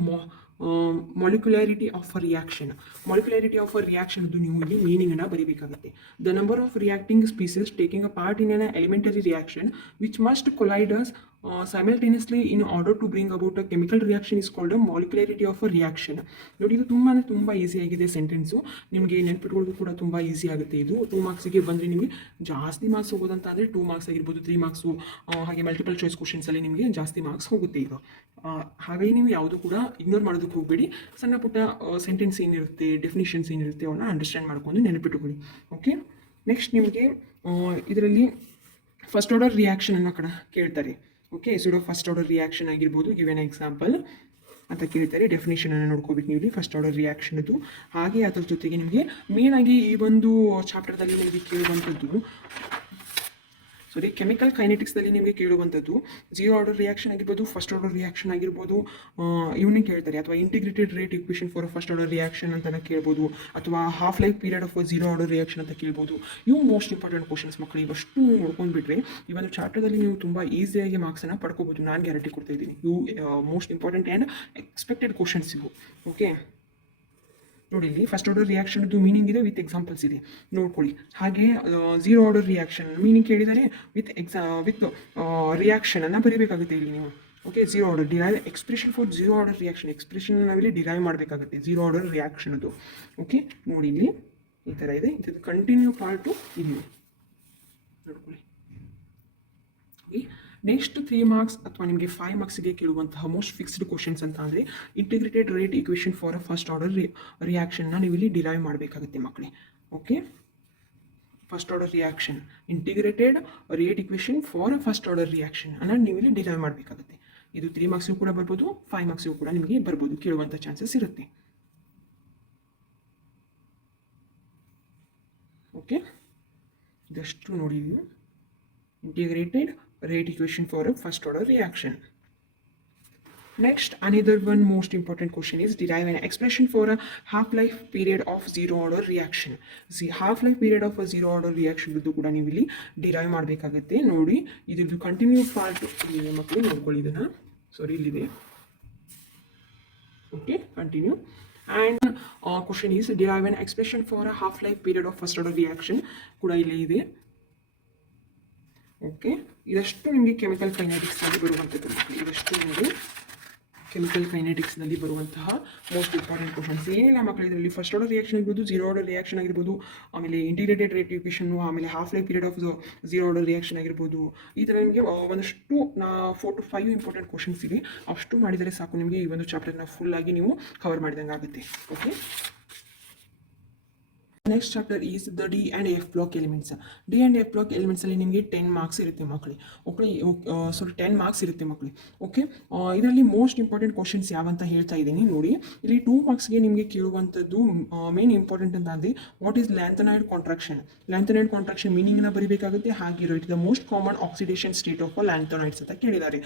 molecularity of a reaction. Molecularity of a reaction ಅದು ನೀವು ಇಲ್ಲಿ ಮೀನಿಂಗನ್ನು ಬರೀಬೇಕಾಗುತ್ತೆ. The number of reacting species taking a part in an elementary reaction which must collide simultaneously in order to bring about a chemical reaction is called a molecularity of a reaction. ನೋಡಿ, ಇದು ತುಂಬ easy ಆಗಿದೆ sentence. ನಿಮಗೆ ನೆನಪಿಟ್ಕೊಳ್ಳೋದು ಕೂಡ ತುಂಬ easy ಆಗುತ್ತೆ. ಇದು 2 ಮಾರ್ಕ್ಸಿಗೆ ಬಂದರೆ ನಿಮಗೆ ಜಾಸ್ತಿ ಮಾರ್ಕ್ಸ್ ಹೋಗೋದಂತ ಅಂದರೆ 2 ಮಾರ್ಕ್ಸ್ ಆಗಿರ್ಬೋದು, 3 ಮಾರ್ಕ್ಸು. ಹಾಗೆ ಮಲ್ಟಿಪಲ್ ಚಾಯ್ಸ್ ಕ್ವಶನ್ಸಲ್ಲಿ ನಿಮಗೆ ಜಾಸ್ತಿ ಮಾರ್ಕ್ಸ್ ಹೋಗುತ್ತೆ ಇದು. ಹಾಗಾಗಿ ನೀವು ಯಾವುದು ಕೂಡ ಇಗ್ನೋರ್ ಮಾಡೋದಕ್ಕೆ ಹೋಗಬೇಡಿ. ಸಣ್ಣ ಪುಟ್ಟ ಸೆಂಟೆನ್ಸ್ ಏನಿರುತ್ತೆ, ಡೆಫಿನಿಷನ್ಸ್ ಏನಿರುತ್ತೆ ಅವನ್ನ ಅಂಡರ್ಸ್ಟ್ಯಾಂಡ್ ಮಾಡ್ಕೊಂಡು ನೆನಪಿಟ್ಟುಕೊಳ್ಳಿ. ಓಕೆ, ನೆಕ್ಸ್ಟ್ ನಿಮಗೆ ಇದರಲ್ಲಿ ಫಸ್ಟ್ ಆರ್ಡರ್ ರಿಯಾಕ್ಷನನ್ನು ಕೇಳ್ತಾರೆ. ಓಕೆ, ಫಸ್ಟ್ ಆರ್ಡರ್ ರಿಯಾಕ್ಷನ್ ಆಗಿರ್ಬೋದು, ಗಿವ್ ಎನ್ ಎಕ್ಸಾಂಪಲ್ ಅಂತ ಕೇಳ್ತಾರೆ. ಡೆಫಿನೇಷನನ್ನು ನೋಡ್ಕೋಬೇಕು ನೀವು ಇಲ್ಲಿ ಫಸ್ಟ್ ಆರ್ಡರ್ ರಿಯಾಕ್ಷನ್ದು. ಹಾಗೆ ಅದರ ಜೊತೆಗೆ ನಿಮಗೆ ಮೇನಾಗಿ ಈ ಒಂದು ಚಾಪ್ಟರ್ದಲ್ಲಿ ನಿಮಗೆ ಕೇಳುವಂಥದ್ದು ಕೆಮಿಕಲ್ ಕೈನೆಟಿಕ್ಸ್ದಲ್ಲಿ ನಿಮಗೆ ಕೇಳುವಂಥದ್ದು 0 ಆರ್ಡರ್ ರಿಯಾಕ್ಷನ್ ಆಗಿರ್ಬೋದು, ಫಸ್ಟ್ ಆರ್ಡರ್ ರಿಯಾಕ್ಷನ್ ಆಗಿರ್ಬೋದು, ಇವನ್ನೇ ಕೇಳ್ತಾರೆ. ಅಥವಾ integrated rate equation for first order reaction ಅಂತ ಕೇಳ್ಬೋದು, ಅಥವಾ half life period of 0 order reaction ಅಂತ ಕೇಳ್ಬೋದು. ಇವು ಮೋಸ್ಟ್ ಇಂಪಾರ್ಟೆಂಟ್ ಕ್ವಶನ್ಸ್ ಮಕ್ಕಳು. ಇವಷ್ಟು ನೋಡ್ಕೊಂಡ್ಬಿಟ್ರೆ ಈ ಒಂದು ಚಾಪ್ಟರ್ದಲ್ಲಿ ನೀವು ತುಂಬ ಈಸಿಯಾಗಿ ಮಾರ್ಕ್ಸನ್ನು ಪಡ್ಕೋಬೋದು. ನಾನು ಗ್ಯಾರಂಟಿ ಕೊಡ್ತಾ ಇದ್ದೀನಿ. ಇವು most important and expected questions ಇವು. ಓಕೆ, ನೋಡಿ ಇಲ್ಲಿ ಫಸ್ಟ್ ಆರ್ಡರ್ ರಿಯಾಕ್ಷನ್ದು ಮೀನಿಂಗ್ ಇದೆ, ವಿತ್ ಎಕ್ಸಾಂಪಲ್ಸ್ ಇದೆ, ನೋಡ್ಕೊಳ್ಳಿ. ಹಾಗೆ 0 ಆರ್ಡರ್ ರಿಯಾಕ್ಷನ್ ಮೀನಿಂಗ್ ಕೇಳಿದರೆ ವಿತ್ ರಿಯಾಕ್ಷನನ್ನು ಬರೀಬೇಕಾಗುತ್ತೆ ಇಲ್ಲಿ ನೀವು. Okay, 0 order derive expression for 0 order reaction. Expression ನಾವಿಲ್ಲಿ ಡಿರೈವ್ ಮಾಡಬೇಕಾಗುತ್ತೆ 0 ಆರ್ಡರ್ ರಿಯಾಕ್ಷನ್ದು. ಓಕೆ, ನೋಡಿ ಇಲ್ಲಿ ಈ ಥರ ಇದೆ. ಇದು ಕಂಟಿನ್ಯೂ ಪಾರ್ಟು ಇಲ್ಲಿ ನೋಡ್ಕೊಳ್ಳಿ. ಓಕೆ, ನೆಕ್ಸ್ಟ್ 3 ಮಾರ್ಕ್ಸ್ ಅಥವಾ ನಿಮಗೆ 5 ಮಾರ್ಕ್ಸ್ಗೆ ಕೇಳುವಂತಹ ಮೋಸ್ಟ್ ಫಿಕ್ಸ್ಡ್ ಕ್ವಶನ್ಸ್ ಅಂತ ಅಂದರೆ integrated rate equation for a first order ರಿಯಾಕ್ಷನ್ನ ನೀವು ಇಲ್ಲಿ ಡಿರೈವ್ ಮಾಡಬೇಕಾಗುತ್ತೆ ಮಕ್ಕಳೇ. Okay, first order reaction, integrated rate equation for first order reaction ಅನ್ನ ನೀವು ಇಲ್ಲಿ ಡಿರೈವ್ ಮಾಡಬೇಕಾಗುತ್ತೆ. ಇದು 3 ಮಾರ್ಕ್ಸ್ಗೂ ಕೂಡ ಬರ್ಬೋದು, 5 ಮಾರ್ಕ್ಸ್ಗೂ ಕೂಡ ನಿಮಗೆ ಬರ್ಬೋದು, ಕೇಳುವಂಥ ಚಾನ್ಸಸ್ ಇರುತ್ತೆ. ಓಕೆ, ಇದಷ್ಟು ನೋಡಿ, integrated rate equation for first order reaction. Next, another one most important question is derive an expression for a half-life period of zero order reaction. See, half-life period of a zero order reaction ಇದು ಕೂಡ ನೀವು ಇಲ್ಲಿ derive ಮಾಡಬೇಕಾಗುತ್ತೆ. ನೋಡಿ, ಇದ್ರದ್ದು continue part ಇಲ್ಲಿ ಮಕ್ಕಳು ನೋಡ್ಕೊಳ್ಳಿ, ಇದನ್ನ ಸಾರಿ ಇಲ್ಲಿದೆ. Okay, continue. And question is derive an expression for a half-life period of first order reaction ಕೂಡ ಇಲ್ಲಿ ಇದೆ. ಓಕೆ, ಇದಷ್ಟು ನಿಮಗೆ ಕೆಮಿಕಲ್ ಕೈನೆಟಿಕ್ಸ್ನಲ್ಲಿ ಬರುವಂಥದ್ದು. ಇದಷ್ಟು ನಿಮಗೆ ಕೆಮಿಕಲ್ ಕೈನೆಟಿಕ್ಸ್ನಲ್ಲಿ ಬರುವಂತಹ ಮೋಸ್ಟ್ ಇಂಪಾರ್ಟೆಂಟ್ ಕ್ವಶನ್ಸ್. ಏನಿಲ್ಲ ಮಕ್ಕಳು, ಇದರಲ್ಲಿ ಫಸ್ಟ್ ಆರ್ಡರ್ ರಿಯಾಕ್ಷನ್ ಇರ್ಬೋದು, ಜೀರೋ ಆರ್ಡರ್ ರಿಯಾಕ್ಷನ್ ಆಗಿರ್ಬೋದು, ಆಮೇಲೆ ಇಂಟಿಗ್ರೇಟೆಡ್ ರೇಟ್ ಇಕ್ವೇಷನ್ನು, ಆಮೇಲೆ half life period of zero order reaction ಆಗಿರ್ಬೋದು. ಈ ಥರ ನಿಮಗೆ ಒಂದಷ್ಟು 4 to 5 ಇಂಪಾರ್ಟೆಂಟ್ ಕ್ವಶನ್ಸ್ ಇದೆ. ಅಷ್ಟು ಮಾಡಿದರೆ ಸಾಕು, ನಿಮಗೆ ಈ ಒಂದು ಚಾಪ್ಟರ್ನ ಫುಲ್ಲಾಗಿ ನೀವು ಕವರ್ ಮಾಡಿದಂಗೆ ಆಗುತ್ತೆ. Okay, next chapter is the D and F block elements. D and F block ಎಲಿಮೆಂಟ್ಸಲ್ಲಿ ನಿಮಗೆ 10 ಮಾರ್ಕ್ಸ್ ಇರುತ್ತೆ ಮಕ್ಕಳು. ಓಕೆ, 10 ಮಾರ್ಕ್ಸ್ ಇರುತ್ತೆ ಮಕ್ಕಳು. ಓಕೆ, ಇದರಲ್ಲಿ ಮೋಸ್ಟ್ ಇಂಪಾರ್ಟೆಂಟ್ ಕ್ವಶನ್ಸ್ ಯಾವಂತ ಹೇಳ್ತಾ ಇದ್ದೀನಿ ನೋಡಿ. ಇಲ್ಲಿ 2 ಮಾರ್ಕ್ಸ್ಗೆ ನಿಮಗೆ ಕೇಳುವಂಥದ್ದು ಮೇನ್ ಇಂಪಾರ್ಟೆಂಟ್ ಅಂತ ಅಂದರೆ what is lanthanoid contraction. Lanthanoid contraction ಮೀನಿಂಗ್ನ ಬರೀಬೇಕಾಗುತ್ತೆ. ಹಾಗೆ it the most common oxidation state of lanthanoids ಅಂತ ಕೇಳಿದ್ದಾರೆ.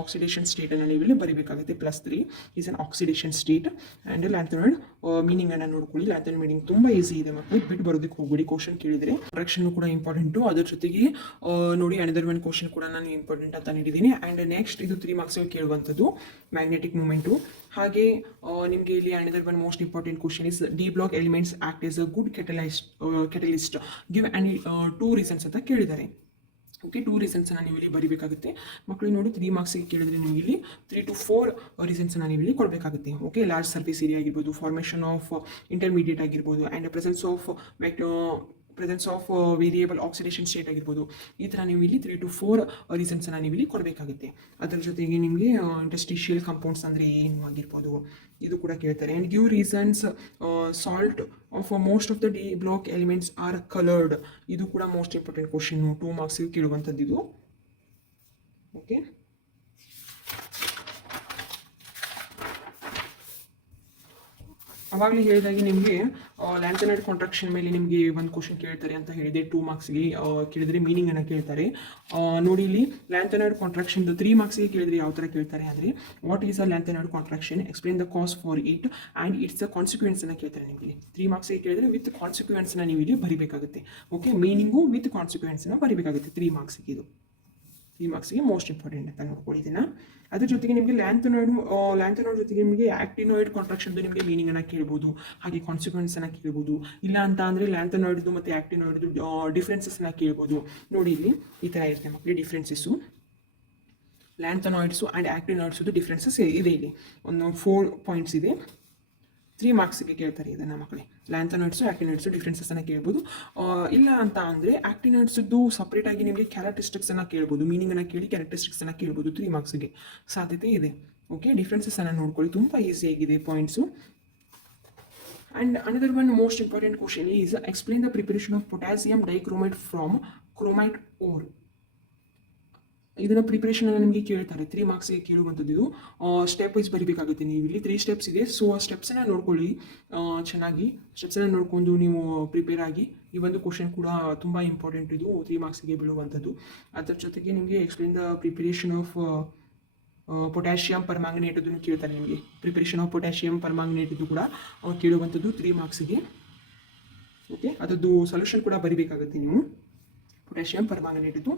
ಆಕ್ಸಿಡೇಷನ್ ಸ್ಟೇಟನ್ನು ನೀವು ಇಲ್ಲಿ ಬರೀಬೇಕಾಗುತ್ತೆ. +3 is an oxidation state and lanthanoid ಮೀನಿಂಗನ್ನು ನೋಡ್ಕೊಳ್ಳಿ. ಲ್ಯಾಂಥನಾಯ್ಡ್ ಮೀನಿಂಗ್ ತುಂಬ ಈಸಿ ಇದೆ ಮಕ್ಕಳು, ಬಿಟ್ಟು ಬರೋದಕ್ಕೆ ಹೋಗ್ಬೇಡಿ. ಕ್ವಶನ್ ಕೇಳಿದರೆ ಕಾಂಟ್ರಾಕ್ಷನ್ ಕೂಡ ಇಂಪಾರ್ಟೆಂಟು, ಅದ್ರ ಜೊತೆಗೆ ನೋಡಿ ಅನದರ್ ಒನ್ ಕ್ವಶನ್ ಕೂಡ ನಾನು ಇಂಪಾರ್ಟೆಂಟ್ ಅಂತ ನೀಡಿದ್ದೀನಿ. ಆ್ಯಂಡ್ ನೆಕ್ಸ್ಟ್ ಇದು 3 ಮಾರ್ಕ್ಸ್ ಕೇಳುವಂಥದ್ದು ಮ್ಯಾಗ್ನೆಟಿಕ್ ಮೂಮೆಂಟು. ಹಾಗೆ ನಿಮಗೆ ಇಲ್ಲಿ another one most important question is d block elements act as a good catalyst give and 2 reasons ಅಂತ ಕೇಳಿದ್ದಾರೆ. ಓಕೆ, 2 ರೀಸನ್ಸನ್ನು ನೀವು ಇಲ್ಲಿ ಬರೀಬೇಕಾಗುತ್ತೆ ಮಕ್ಕಳು. ನೋಡಿ, 3 ಮಾರ್ಕ್ಸಿಗೆ ಕೇಳಿದ್ರೆ ನೀವು ಇಲ್ಲಿ 3 to 4 ರೀಸನ್ಸನ್ನು ನೀವು ಇಲ್ಲಿ ಕೊಡಬೇಕಾಗುತ್ತೆ. ಓಕೆ, ಲಾರ್ಜ್ ಸರ್ಫೇಸ್ ಏರಿಯಾ ಆಗಿರ್ಬೋದು, ಫಾರ್ಮೇಷನ್ ಆಫ್ ಇಂಟರ್ಮೀಡಿಯೇಟ್ ಆಗಿರ್ಬೋದು, and presence of variable oxidation state ಆಗಿರ್ಬೋದು. ಈ ಥರ ನೀವು ಇಲ್ಲಿ 3 to 4 ರೀಸನ್ಸನ್ನು ನೀವು ಇಲ್ಲಿ ಕೊಡಬೇಕಾಗುತ್ತೆ. ಅದರ ಜೊತೆಗೆ ನಿಮಗೆ ಇಂಟರ್ಸ್ಟಿಷಿಯಲ್ ಕಂಪೌಂಡ್ಸ್ ಅಂದರೆ ಏನು ಆಗಿರ್ಬೋದು, ಇದು ಕೂಡ ಕೇಳ್ತಾರೆ. And give reasons salt of most of the d block elements are coloured. ಇದು ಕೂಡ ಮೋಸ್ಟ್ ಇಂಪಾರ್ಟೆಂಟ್ ಕ್ವಶನ್ನು, 2 ಮಾರ್ಕ್ಸಿಗೆ ಕೇಳುವಂಥದ್ದು ಇದು. ಓಕೆ, ಅವಾಗಲೇ ಹೇಳಿದಾಗೆ ನಿಮಗೆ ಲ್ಯಾಂಥನಾಯ್ಡ್ ಕಾಂಟ್ರಾಕ್ಷನ್ ಮೇಲೆ ನಿಮಗೆ ಒಂದು ಕ್ವಶನ್ ಕೇಳ್ತಾರೆ ಅಂತ ಹೇಳಿದೆ. 2 ಮಾರ್ಕ್ಸ್ಗೆ ಕೇಳಿದರೆ ಮೀನಿಂಗನ್ನು ಕೇಳ್ತಾರೆ. ನೋಡಿ, ಇಲ್ಲಿ ಲ್ಯಾಂಥನಾಯ್ಡ್ ಕಾಂಟ್ರಾಕ್ಷನ್ 3 ಮಾರ್ಕ್ಸ್ಗೆ ಕೇಳಿದರೆ ಯಾವ ಥರ ಕೇಳ್ತಾರೆ ಅಂದರೆ what is a lanthanoid contraction, explain the cause for it and its a ಕಾನ್ಸಿಕ್ವೆನ್ಸನ್ನು ಕೇಳ್ತಾರೆ. ನಿಮಗೆ 3 ಮಾರ್ಕ್ಸ್ಗೆ ಕೇಳಿದರೆ ವಿತ್ ಕಾನ್ಸಿಕ್ವೆನ್ಸನ್ನು ನೀವು ಇಲ್ಲಿ ಬರೀಬೇಕಾಗುತ್ತೆ. ಓಕೆ, ಮೀನಿಂಗು ವಿತ್ ಕಾನ್ಸಿಕ್ವೆನ್ಸನ್ನು ಬರೀಬೇಕಾಗುತ್ತೆ 3 ಮಾರ್ಕ್ಸ್ಗೆ. ಇದು 3 ಮಾರ್ಕ್ಸ್ಗೆ ಮೋಸ್ಟ್ ಇಂಪಾರ್ಟೆಂಟ್ ಅಂತ ನೋಡ್ಕೊಂಡಿದ್ದೀನ. ಅದ್ರ ಜೊತೆಗೆ ನಿಮಗೆ ಲ್ಯಾಂಥನಾಯ್ಡ್ ಜೊತೆಗೆ ನಿಮಗೆ ಆಕ್ಟಿನಾಯ್ಡ್ ಕಾಂಟ್ರಾಕ್ಷನ್ದು ನಿಮಗೆ ಮೀನಿಂಗನ್ನು ಕೇಳ್ಬೋದು, ಹಾಗೆ ಕಾನ್ಸಿಕ್ವೆನ್ಸನ್ನು ಕೇಳ್ಬೋದು. ಇಲ್ಲ ಅಂತ ಅಂದರೆ ಲ್ಯಾಂಥನಾಯ್ಡ್ದು ಮತ್ತು ಆಕ್ಟಿನಾಯ್ಡ್ದು ಡಿಫ್ರೆನ್ಸಸ್ನ ಕೇಳ್ಬೋದು. ನೋಡಿ, ಇಲ್ಲಿ ಈ ಥರ ಇರುತ್ತೆ ಮಕ್ಕಳು ಡಿಫ್ರೆನ್ಸಸ್ಸು. ಲ್ಯಾಂಥನಾಯ್ಡ್ಸು ಆ್ಯಂಡ್ ಆಕ್ಟಿನಾಯ್ಡ್ಸು ಡಿಫ್ರೆನ್ಸಸ್ ಇದೆ. ಇಲ್ಲಿ ಒಂದು 4 ಪಾಯಿಂಟ್ಸ್ ಇದೆ. 3 ಮಾರ್ಕ್ಸ್ಗೆ ಕೇಳ್ತಾರೆ ಇದನ್ನು ಮಕ್ಕಳೇ. ಲ್ಯಾಂಥನಾಯ್ಡ್ಸು ಆಕ್ಟಿನಾಯ್ಡ್ಸು ಡಿಫ್ರೆನ್ಸಸ್ಸನ್ನು ಕೇಳ್ಬೋದು. ಇಲ್ಲ ಅಂತ ಅಂದರೆ ಆಕ್ಟಿನಾಯ್ಡ್ಸದ್ದು ಸಪ್ರೇಟಾಗಿ ನಿಮಗೆ ಕ್ಯಾರೆಕ್ಟರಿಸ್ಟಿಕ್ಸನ್ನು ಕೇಳ್ಬೋದು, ಮೀನಿಂಗನ್ನು ಕೇಳಿ ಕ್ಯಾರೆಕ್ಟರಿಸ್ಟಿಕ್ಸನ್ನು ಕೇಳ್ಬೋದು. 3 ಮಾರ್ಕ್ಸ್ಗೆ ಸಾಧ್ಯತೆ ಇದೆ. ಓಕೆ, ಡಿಫ್ರೆನ್ಸಸ್ಸನ್ನು ನೋಡ್ಕೊಳ್ಳಿ, ತುಂಬ ಈಸಿಯಾಗಿದೆ points. And another one most important question is explain the preparation of potassium dichromate from chromite ore. ಇದನ್ನು ಪ್ರಿಪ್ರೇಷನ್ ನಿಮಗೆ ಕೇಳ್ತಾರೆ. 3 ಮಾರ್ಕ್ಸ್ಗೆ ಕೇಳುವಂಥದ್ದು. ಇದು ಸ್ಟೆಪ್ ವೈಸ್ ಬರೀಬೇಕಾಗುತ್ತೆ. ನೀವು ಇಲ್ಲಿ 3 ಸ್ಟೆಪ್ಸ್ ಇದೆ. ಸೊ ಆ ಸ್ಟೆಪ್ಸನ್ನು ನೋಡ್ಕೊಳ್ಳಿ ಚೆನ್ನಾಗಿ. ಸ್ಟೆಪ್ಸನ್ನು ನೋಡಿಕೊಂಡು ನೀವು ಪ್ರಿಪೇರ್ ಆಗಿ. ಈ ಒಂದು ಕ್ವಶನ್ ಕೂಡ ತುಂಬ ಇಂಪಾರ್ಟೆಂಟ್, ಇದು 3 ಮಾರ್ಕ್ಸ್ಗೆ ಬೀಳುವಂಥದ್ದು. ಅದರ ಜೊತೆಗೆ ನಿಮಗೆ explain the preparation of potassium permanganate ಅದನ್ನು ಕೇಳ್ತಾರೆ ನಿಮಗೆ. ಪ್ರಿಪರೇಷನ್ ಆಫ್ ಪೊಟ್ಯಾಷಿಯಮ್ ಪರ್ಮ್ಯಾಂಗನೇಟ್ ಇದು ಕೂಡ ಕೇಳುವಂಥದ್ದು 3 ಮಾರ್ಕ್ಸ್ಗೆ. ಓಕೆ, ಅದರದ್ದು ಸೊಲ್ಯೂಷನ್ ಕೂಡ ಬರೀಬೇಕಾಗುತ್ತೆ ನೀವು. ಪೊಟ್ಯಾಷಿಯಮ್ ಪರ್ಮ್ಯಾಂಗನೇಟ್ ಇದು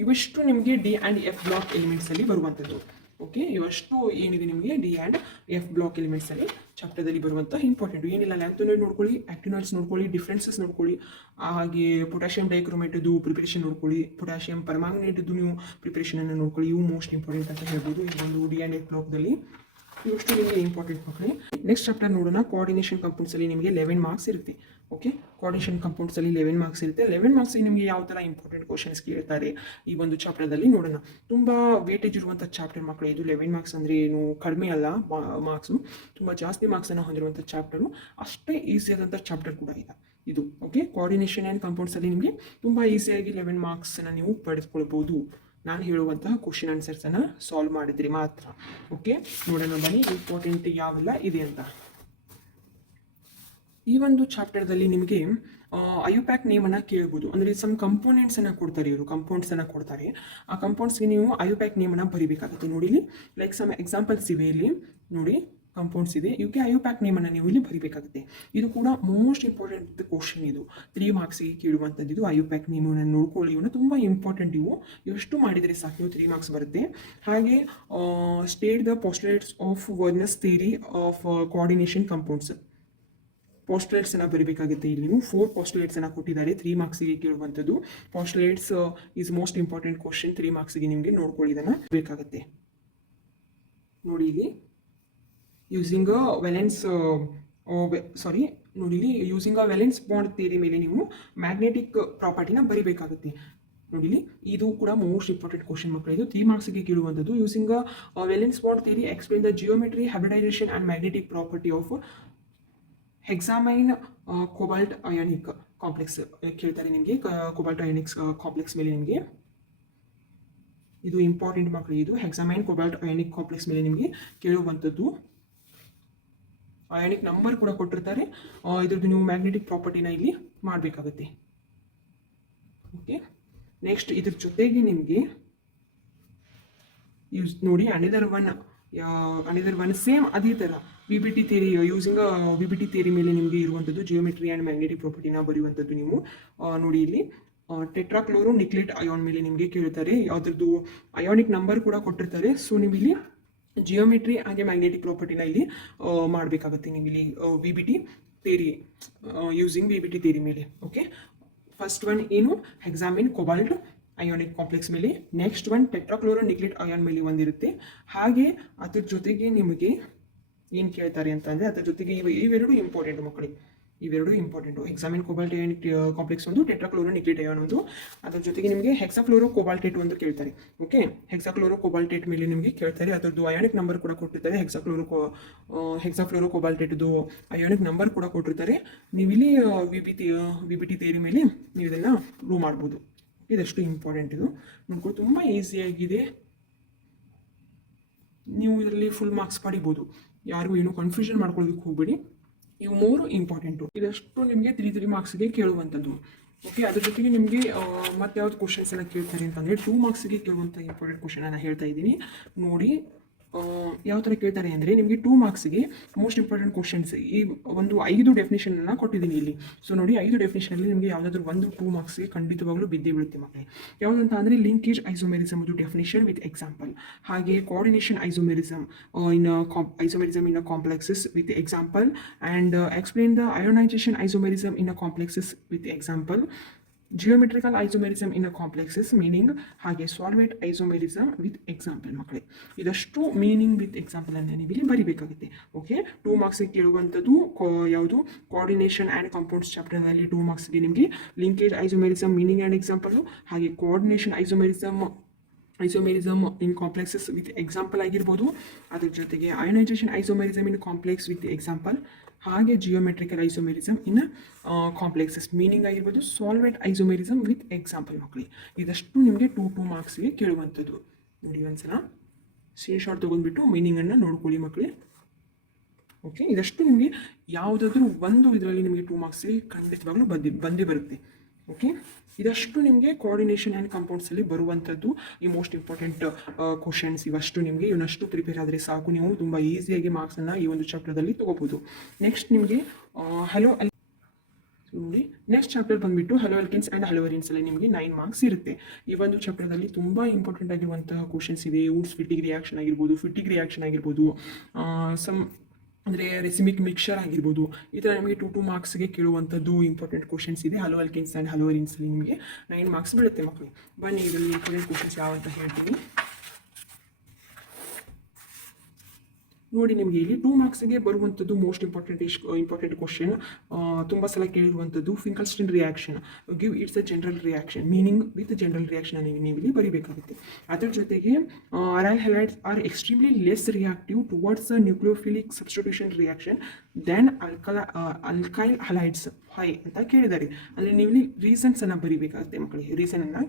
ಇವಿಷ್ಟು ನಿಮಗೆ ಡಿ ಆ್ಯಂಡ್ ಎಫ್ ಬ್ಲಾಕ್ ಎಲಿಮೆಂಟ್ಸಲ್ಲಿ ಬರುವಂಥದ್ದು. ಓಕೆ, ಇವಷ್ಟು ಏನಿದೆ ನಿಮಗೆ ಡಿ ಆ್ಯಂಡ್ ಎಫ್ ಬ್ಲಾಕ್ ಎಲಿಮೆಂಟ್ಸಲ್ಲಿ ಚಾಪ್ಟರ್ದಲ್ಲಿ ಬರುವಂಥ ಇಂಪಾರ್ಟೆಂಟು. ಏನಿಲ್ಲ, ಲ್ಯಾಂಥನಾಯ್ಡ್ ನೋಡ್ಕೊಳ್ಳಿ, ಆಕ್ಟಿನಾಯ್ಡ್ಸ್ ನೋಡ್ಕೊಳ್ಳಿ, ಡಿಫ್ರೆನ್ಸಸ್ ನೋಡ್ಕೊಳ್ಳಿ, ಹಾಗೆ ಪೊಟ್ಯಾಷಿಯಮ್ ಡೈಕ್ರೋಮೇಟದು ಪ್ರಿಪರೇಷನ್ ನೋಡ್ಕೊಳ್ಳಿ, ಪೊಟ್ಯಾಷಿಯಮ್ ಪರ್ಮ್ಯಾಂಗನೇಟದು ನೀವು ಪ್ರಿಪರೇಷನನ್ನು ನೋಡ್ಕೊಳ್ಳಿ. ಇವು ಮೋಸ್ಟ್ ಇಂಪಾರ್ಟೆಂಟ್ ಅಂತ ಹೇಳ್ಬೋದು ಈ ಒಂದು ಡಿ ಆ್ಯಂಡ್ ಎಫ್ ಬ್ಲಾಕ್ದಲ್ಲಿ. ಇವಷ್ಟು ನಿಮಗೆ ಇಂಪಾರ್ಟೆಂಟ್ ಮಕ್ಕಳೇ. ನೆಕ್ಸ್ಟ್ ಚಾಪ್ಟರ್ ನೋಡೋಣ. ಕೋಆರ್ಡಿನೇಷನ್ ಕಂಪೌಂಡ್ಸಲ್ಲಿ ನಿಮಗೆ 11 ಮಾರ್ಕ್ಸ್ ಇರುತ್ತೆ. ಓಕೆ, ಕೋಆರ್ಡಿನೇಷನ್ ಕಂಪೌಂಡ್ಸಲ್ಲಿ 11 ಮಾರ್ಕ್ಸ್ ಇರುತ್ತೆ. 11 ಮಾರ್ಕ್ಸಿಗೆ ನಿಮಗೆ ಯಾವ ಥರ ಇಂಪಾರ್ಟೆಂಟ್ ಕ್ವಶನ್ಸ್ ಕೇಳ್ತಾರೆ ಈ ಒಂದು ಚಾಪ್ಟರ್ದಲ್ಲಿ ನೋಡೋಣ. ತುಂಬ ವೇಟೇಜ್ ಇರುವಂಥ ಚಾಪ್ಟರ್ ಮಕ್ಕಳು ಇದು. 11 ಮಾರ್ಕ್ಸ್ ಅಂದರೆ ಏನು ಕಡಿಮೆ ಅಲ್ಲ, ಮಾರ್ಕ್ಸು ತುಂಬ ಜಾಸ್ತಿ ಮಾರ್ಕ್ಸನ್ನು ಹೊಂದಿರುವಂಥ ಚಾಪ್ಟರು. ಅಷ್ಟೇ ಈಸಿ ಆದಂಥ ಚಾಪ್ಟರ್ ಕೂಡ ಇದೆ. ಇದು ಓಕೆ. ಕೋಆರ್ಡಿನೇಷನ್ ಆ್ಯಂಡ್ ಕಂಪೌಂಡ್ಸಲ್ಲಿ ನಿಮಗೆ ತುಂಬ ಈಸಿಯಾಗಿ 11 ಮಾರ್ಕ್ಸನ್ನು ನೀವು ಪಡೆದುಕೊಳ್ಬೋದು ನಾನು ಹೇಳುವಂತಹ ಕ್ವಶನ್ ಆನ್ಸರ್ಸನ್ನು ಸಾಲ್ವ್ ಮಾಡಿದ್ರಿ ಮಾತ್ರ. ಓಕೆ, ನೋಡೋಣ ಬನ್ನಿ ಇಂಪಾರ್ಟೆಂಟ್ ಯಾವೆಲ್ಲ ಇದೆ ಅಂತ. ಈ ಒಂದು ಚಾಪ್ಟರ್ದಲ್ಲಿ ನಿಮಗೆ ಐಯುಪ್ಯಾಕ್ ನೇಮನ್ನು ಕೇಳ್ಬೋದು. ಅಂದರೆ ಸಮ್ ಕಂಪೋನೆಂಟ್ಸನ್ನು ಕೊಡ್ತಾರೆ, ಇವರು ಕಂಪೌಂಡ್ಸನ್ನು ಕೊಡ್ತಾರೆ. ಆ ಕಂಪೌಂಡ್ಸ್ಗೆ ನೀವು ಐಯುಪ್ಯಾಕ್ ನೇಮನ್ನು ಬರೀಬೇಕಾಗುತ್ತೆ. ನೋಡಿ ಇಲ್ಲಿ ಲೈಕ್ ಸಮ್ ಎಕ್ಸಾಂಪಲ್ಸ್ ಇವೆ, ಇಲ್ಲಿ ನೋಡಿ ಕಂಪೌಂಡ್ಸ್ ಇದೆ, ಇವಕ್ಕೆ ಐಯುಪ್ಯಾಕ್ ನೇಮನ್ನು ನೀವು ಇಲ್ಲಿ ಬರೀಬೇಕಾಗುತ್ತೆ. ಇದು ಕೂಡ ಮೋಸ್ಟ್ ಇಂಪಾರ್ಟೆಂಟ್ ಕ್ವಶನ್, ಇದು 3 ಮಾರ್ಕ್ಸಿಗೆ ಕೇಳುವಂಥದ್ದು. ಇದು ಐಯುಪ್ಯಾಕ್ ನೇಮನ್ನು ನೋಡ್ಕೊಳ್ಳಿ, ಇವನು ತುಂಬ ಇಂಪಾರ್ಟೆಂಟ್. ಇವು ಎಷ್ಟು ಮಾಡಿದರೆ ಸಾಕು ನೀವು 3 ಮಾರ್ಕ್ಸ್ ಬರುತ್ತೆ. ಹಾಗೆ state the postulates of Werner's theory of coordination compounds, ಪೋಸ್ಟುಲೇಟ್ಸನ್ನು ಬರೀಬೇಕಾಗುತ್ತೆ. ಇಲ್ಲಿ ನೀವು 4 ಪೋಸ್ಟುಲೇಟ್ಸನ್ನು ಕೊಟ್ಟಿದ್ದಾರೆ 3 ಮಾರ್ಕ್ಸಿಗೆ ಕೇಳುವಂಥದ್ದು. Postulates is most important question, 3 ಮಾರ್ಕ್ಸಿಗೆ ನಿಮಗೆ ನೋಡ್ಕೊಳ್ಳಿ, ಇದನ್ನು ಬೇಕಾಗುತ್ತೆ. ನೋಡಿ ಇಲ್ಲಿ ಯೂಸಿಂಗ್ ವೆಲೆನ್ಸ್ ನೋಡಿ ಇಲ್ಲಿ ಯೂಸಿಂಗ್ ವೆಲೆನ್ಸ್ ಬಾಂಡ್ ಥಿಯರಿ ಮೇಲೆ ನೀವು ಮ್ಯಾಗ್ನೆಟಿಕ್ ಪ್ರಾಪರ್ಟಿನ ಬರೀಬೇಕಾಗುತ್ತೆ. ನೋಡಿ ಇಲ್ಲಿ ಇದು ಕೂಡ ಮೋಸ್ಟ್ ಇಂಪಾರ್ಟೆಂಟ್ ಕ್ವಶನ್ ಮಕ್ಕಳು, ಇದು 3 ಮಾರ್ಕ್ಸಿಗೆ ಕೇಳುವಂಥದ್ದು. Using valence bond theory explain the geometry, hybridisation and magnetic property of hexamine cobalt ionic complex ಕೇಳ್ತಾರೆ ನಿಮಗೆ. ಕೋಬಾಲ್ಟ್ ಅಯಾನಿಕ್ಸ್ ಕಾಂಪ್ಲೆಕ್ಸ್ ಮೇಲೆ ನಿಮಗೆ ಇದು ಇಂಪಾರ್ಟೆಂಟ್ ಮಕ್ಕಳು, ಇದು ಹೆಕ್ಸಾಮೈನ್ ಕೋಬಾಲ್ಟ್ ಅಯಾನಿಕ್ ಕಾಂಪ್ಲೆಕ್ಸ್ ಮೇಲೆ ನಿಮಗೆ ಕೇಳುವಂಥದ್ದು. ಅಯಾನಿಕ್ ನಂಬರ್ ಕೂಡ ಕೊಟ್ಟಿರ್ತಾರೆ, ಇದ್ರದ್ದು ನೀವು ಮ್ಯಾಗ್ನೆಟಿಕ್ ಪ್ರಾಪರ್ಟಿನ ಇಲ್ಲಿ ಮಾಡಬೇಕಾಗುತ್ತೆ. ಓಕೆ, ನೆಕ್ಸ್ಟ್ ಇದ್ರ ಜೊತೆಗೆ ನಿಮಗೆ ಯೂಸ್ ನೋಡಿ ಅನದರ್ ಒನ್ ಸೇಮ್ ಅದೇ ಥರ VBT theory, using VBT theory ಮೇಲೆ ನಿಮಗೆ ಇರುವಂಥದ್ದು ಜಿಯೋಮೆಟ್ರಿ ಆ್ಯಂಡ್ ಮ್ಯಾಗ್ನೆಟಿಕ್ ಪ್ರಾಪರ್ಟಿನ ಬರೆಯುವಂಥದ್ದು. ನೀವು ನೋಡಿ ಇಲ್ಲಿ ಟೆಟ್ರಾಕ್ಲೋರೋ ನಿಕ್ಲೇಟ್ ಅಯಾನ್ ಮೇಲೆ ನಿಮಗೆ ಕೇಳ್ತಾರೆ, ಅದ್ರದ್ದು ಅಯಾನಿಕ್ ನಂಬರ್ ಕೂಡ ಕೊಟ್ಟಿರ್ತಾರೆ. ಸೊ ನೀವು ಇಲ್ಲಿ ಜಿಯೋಮೆಟ್ರಿ ಹಾಗೆ ಮ್ಯಾಗ್ನೆಟಿಕ್ ಪ್ರಾಪರ್ಟಿನ ಇಲ್ಲಿ ಮಾಡಬೇಕಾಗುತ್ತೆ ನೀವು ಇಲ್ಲಿ VBT theory, using VBT theory ಮೇಲೆ. ಓಕೆ, ಫಸ್ಟ್ ಒನ್ ಏನು ಹೆಕ್ಸಾಮೈನ್ ಕೋಬಾಲ್ಟ್ ಅಯಾನಿಕ್ ಕಾಂಪ್ಲೆಕ್ಸ್ ಮೇಲೆ, ನೆಕ್ಸ್ಟ್ ಒನ್ ಟೆಟ್ರಾಕ್ಲೋರೋ ನಿಕ್ಲೇಟ್ ಅಯಾನ್ ಮೇಲೆ ಒಂದಿರುತ್ತೆ. ಹಾಗೆ ಅದ್ರ ಜೊತೆಗೆ ನಿಮಗೆ ಏನು ಕೇಳ್ತಾರೆ ಅಂತಂದರೆ ಅದ್ರ ಜೊತೆಗೆ ಇವೆರಡು ಇಂಪಾರ್ಟೆಂಟ್ ಮಕ್ಕಳಿಗೆ, ಇವೆರಡು important. Examine cobalt ionic complex ಒಂದು, ಟೆಟ್ರಾಕ್ಲೋರೋ ನಿಕ್ಲೇಟ್ ಅಯಾನ್ ಒಂದು. ಅದ್ರ ಜೊತೆಗೆ ನಿಮಗೆ ಹೆಕ್ಸಾಕ್ಲೋರೋ ಕೋಬಾಲ್ಟೇಟ್ ಒಂದು ಕೇಳ್ತಾರೆ. ಓಕೆ, ಹೆಕ್ಸಾಕ್ಲೋರೋ ಕೋಬಾಲ್ಟೇಟ್ ಮೇಲೆ ನಿಮಗೆ ಕೇಳ್ತಾರೆ, ಅದರದ್ದು ಅಯಾನಿಕ್ ನಂಬರ್ ಕೂಡ ಕೊಟ್ಟಿರ್ತಾರೆ. ಹೆಕ್ಸಾಕ್ಲೋರೋ ಕೋಬಾಲ್ಟೇಟ್ದು ಅಯಾನಿಕ್ ನಂಬರ್ ಕೂಡ ಕೊಟ್ಟಿರ್ತಾರೆ. ನೀವು ಇಲ್ಲಿ VBT ಥಿಯರಿ ಮೇಲೆ ನೀವು ಇದನ್ನು ಪ್ರೂವ್ ಮಾಡ್ಬೋದು. ಇದಷ್ಟು ಇಂಪಾರ್ಟೆಂಟ್, ಇದು ನೋಡ್ಕೊಂಡು ತುಂಬ ಈಸಿಯಾಗಿದೆ, ನೀವು ಇದರಲ್ಲಿ ಫುಲ್ ಮಾರ್ಕ್ಸ್ ಪಡಿಬೋದು. ಯಾರಿಗೂ ಏನು ಕನ್ಫ್ಯೂಷನ್ ಮಾಡ್ಕೊಳ್ಳೋದಕ್ಕೆ ಹೋಗ್ಬೇಡಿ, ಇವು 3 ಇಂಪಾರ್ಟೆಂಟು. ಇದಷ್ಟು ನಿಮಗೆ 3 ಮಾರ್ಕ್ಸ್ಗೆ ಕೇಳುವಂಥದ್ದು. ಓಕೆ, ಅದ್ರ ಜೊತೆಗೆ ನಿಮಗೆ ಮತ್ತೆ ಯಾವ್ದು ಕ್ವಶನ್ಸ್ ಎಲ್ಲ ಕೇಳ್ತಾರೆ ಅಂತಂದರೆ 2 ಮಾರ್ಕ್ಸಿಗೆ ಕೇಳುವಂಥ ಇಂಪಾರ್ಟೆಂಟ್ ಕ್ವಶನ್ ನಾನು ಹೇಳ್ತಾ ಇದ್ದೀನಿ. ನೋಡಿ ಯಾವ ಥರ ಕೇಳ್ತಾರೆ ಅಂದರೆ ನಿಮಗೆ 2 ಮಾರ್ಕ್ಸಿಗೆ ಮೋಸ್ಟ್ ಇಂಪಾರ್ಟೆಂಟ್ ಕ್ವಶನ್ಸ್ ಈ ಒಂದು 5 ಡೆಫಿನೇಷನ್ನ ಕೊಟ್ಟಿದ್ದೀನಿ ಇಲ್ಲಿ. ಸೊ ನೋಡಿ 5 ಡೆಫಿನೇಷನಲ್ಲಿ ನಿಮಗೆ ಯಾವುದಾದ್ರೂ ಒಂದು 2 ಮಾರ್ಕ್ಸ್ಗೆ ಖಂಡಿತವಾಗ್ಲೂ ಬಿದ್ದೇ ಬೀಳುತ್ತೆ ಮಕ್ಕಳೇ. ಯಾವುದಂತ ಅಂದರೆ ಲಿಂಕೇಜ್ ಐಸೋಮೆರಿಸಮ್ ಇದು ಡೆಫಿನೇಷನ್ ವಿತ್ ಎಕ್ಸಾಂಪಲ್, ಹಾಗೆ coordination isomerism in complexes with example, and explain the ionisation isomerism in complexes with example, geometrical isomerism in complexes meaning, ಹಾಗೆ ಸಾಲ್ವೇಟ್ ಐಸೋಮೆರಿಸಮ್ ವಿತ್ ಎಕ್ಸಾಂಪಲ್ ಮಕ್ಕಳೇ. ಇದಷ್ಟು ಮೀನಿಂಗ್ ವಿತ್ ಎಕ್ಸಾಂಪಲ್ ಅನ್ನು ನೀವು ಇಲ್ಲಿ ಬರೀಬೇಕಾಗುತ್ತೆ. Okay, 2 ಮಾರ್ಕ್ಸಿಗೆ ಕೇಳುವಂಥದ್ದು ಯಾವುದು ಕೋಆರ್ಡಿನೇಷನ್ ಆ್ಯಂಡ್ ಕಂಪೌಂಡ್ಸ್ ಚಾಪ್ಟರ್ನಲ್ಲಿ 2 ಮಾರ್ಕ್ಸ್ಗೆ ನಿಮಗೆ linkage isomerism meaning and example, ಹಾಗೆ coordination isomerism in complexes with example ಆಗಿರ್ಬೋದು. ಅದ್ರ ಜೊತೆಗೆ ionisation isomerism in complex with example, ಹಾಗೆ geometrical isomerism in complexes meaning ಆಗಿರ್ಬೋದು, ಸಾಲ್ವೇಟ್ ಐಸೋಮೆರಿಸಮ್ ವಿತ್ ಎಕ್ಸಾಂಪಲ್ ಮಕ್ಕಳಿ. ಇದಷ್ಟು ನಿಮಗೆ 2 ಮಾರ್ಕ್ಸ್ಗೆ ಕೇಳುವಂಥದ್ದು. ನೋಡಿ ಒಂದ್ಸಲ ಸ್ಕ್ರೀನ್ ಶಾಟ್ ತೊಗೊಂಡ್ಬಿಟ್ಟು ಮೀನಿಂಗನ್ನು ನೋಡ್ಕೊಳ್ಳಿ ಮಕ್ಕಳೇ. ಓಕೆ, ಇದಷ್ಟು ನಿಮಗೆ ಯಾವುದಾದ್ರೂ ಒಂದು ಇದರಲ್ಲಿ ನಿಮಗೆ 2 ಮಾರ್ಕ್ಸ್ಗೆ ಖಂಡಿತವಾಗ್ಲೂ ಬಂದೇ ಬರುತ್ತೆ. ಓಕೆ, ಇದಷ್ಟು ನಿಮಗೆ ಕೋಆರ್ಡಿನೇಷನ್ ಆ್ಯಂಡ್ ಕಂಪೌಂಡ್ಸಲ್ಲಿ ಬರುವಂಥದ್ದು ಈ ಮೋಸ್ಟ್ ಇಂಪಾರ್ಟೆಂಟ್ ಕ್ವಶನ್ಸ್. ಇವಷ್ಟು ನಿಮಗೆ ಇವನಷ್ಟು ಪ್ರಿಪೇರ್ ಆದರೆ ಸಾಕು, ನೀವು ತುಂಬ ಈಸಿಯಾಗಿ ಮಾರ್ಕ್ಸನ್ನು ಈ ಒಂದು ಚಾಪ್ಟರ್ದಲ್ಲಿ ತೊಗೋಬೋದು. ನೆಕ್ಸ್ಟ್ ನಿಮಗೆ ನೋಡಿ ನೆಕ್ಸ್ಟ್ ಚಾಪ್ಟರ್ ಬಂದುಬಿಟ್ಟು ಹಲೋ ಆಲ್ಕಿನ್ಸ್ ಆ್ಯಂಡ್ ಹಲೋವೆರಿನ್ಸಲ್ಲಿ ನಿಮಗೆ 9 ಮಾರ್ಕ್ಸ್ ಇರುತ್ತೆ. ಈ ಒಂದು ಚಾಪ್ಟರ್ದಲ್ಲಿ ತುಂಬ ಇಂಪಾರ್ಟೆಂಟ್ ಆಗಿರುವಂತಹ ಕ್ವಶನ್ಸ್ ಇದೆ. ವುಡ್ಸ್ ಫಿಟ್ಟಿಂಗ್ ರಿಯಾಕ್ಷನ್ ಆಗಿರ್ಬೋದು, ಅಂದರೆ ರೆಸಿಮಿಕ್ ಮಿಕ್ಸರ್ ಆಗಿರ್ಬೋದು. ಈ ಥರ ನಿಮಗೆ 2 ಮಾರ್ಕ್ಸ್ಗೆ ಕೇಳುವಂಥದ್ದು ಇಂಪಾರ್ಟೆಂಟ್ ಕ್ವಶನ್ಸ್ ಇದೆ. ಹಲೋ ಆಲ್ಕಿನ್ಸ್ ಆ್ಯಂಡ್ ಹಲೋವೆರಿನ್ಸಲ್ಲಿ ನಿಮಗೆ 9 ಮಾರ್ಕ್ಸ್ ಬೀಳುತ್ತೆ ಮಕ್ಕಳು. ಬನ್ನಿ ಇದರಲ್ಲಿ ಇಂಪಾರ್ಟೆಂಟ್ ಕ್ವಶನ್ಸ್ ಯಾವ ಅಂತ ಹೇಳ್ತೀನಿ. ನೋಡಿ ನಿಮಗೆ ಇಲ್ಲಿ 2 ಮಾರ್ಕ್ಸ್ಗೆ ಬರುವಂಥದ್ದು ಮೋಸ್ಟ್ ಇಂಪಾರ್ಟೆಂಟ್ ಕ್ವಶನ್, ತುಂಬ ಸಲ ಕೇಳಿರುವಂಥದ್ದು Finkelstein reaction, give its a general reaction, meaning with general reaction ನೀವು ಇಲ್ಲಿ ಬರೀಬೇಕಾಗುತ್ತೆ. ಅದರ ಜೊತೆಗೆ aryl halides are extremely less reactive towards nucleophilic substitution reaction than alkyl halides why ಅಂತ ಕೇಳಿದ್ದಾರೆ. ಅಂದರೆ ನೀವು ಇಲ್ಲಿ ರೀಸನ್ಸನ್ನು ಬರೀಬೇಕಾಗುತ್ತೆ ಮಕ್ಕಳಿಗೆ, ರೀಸನನ್ನು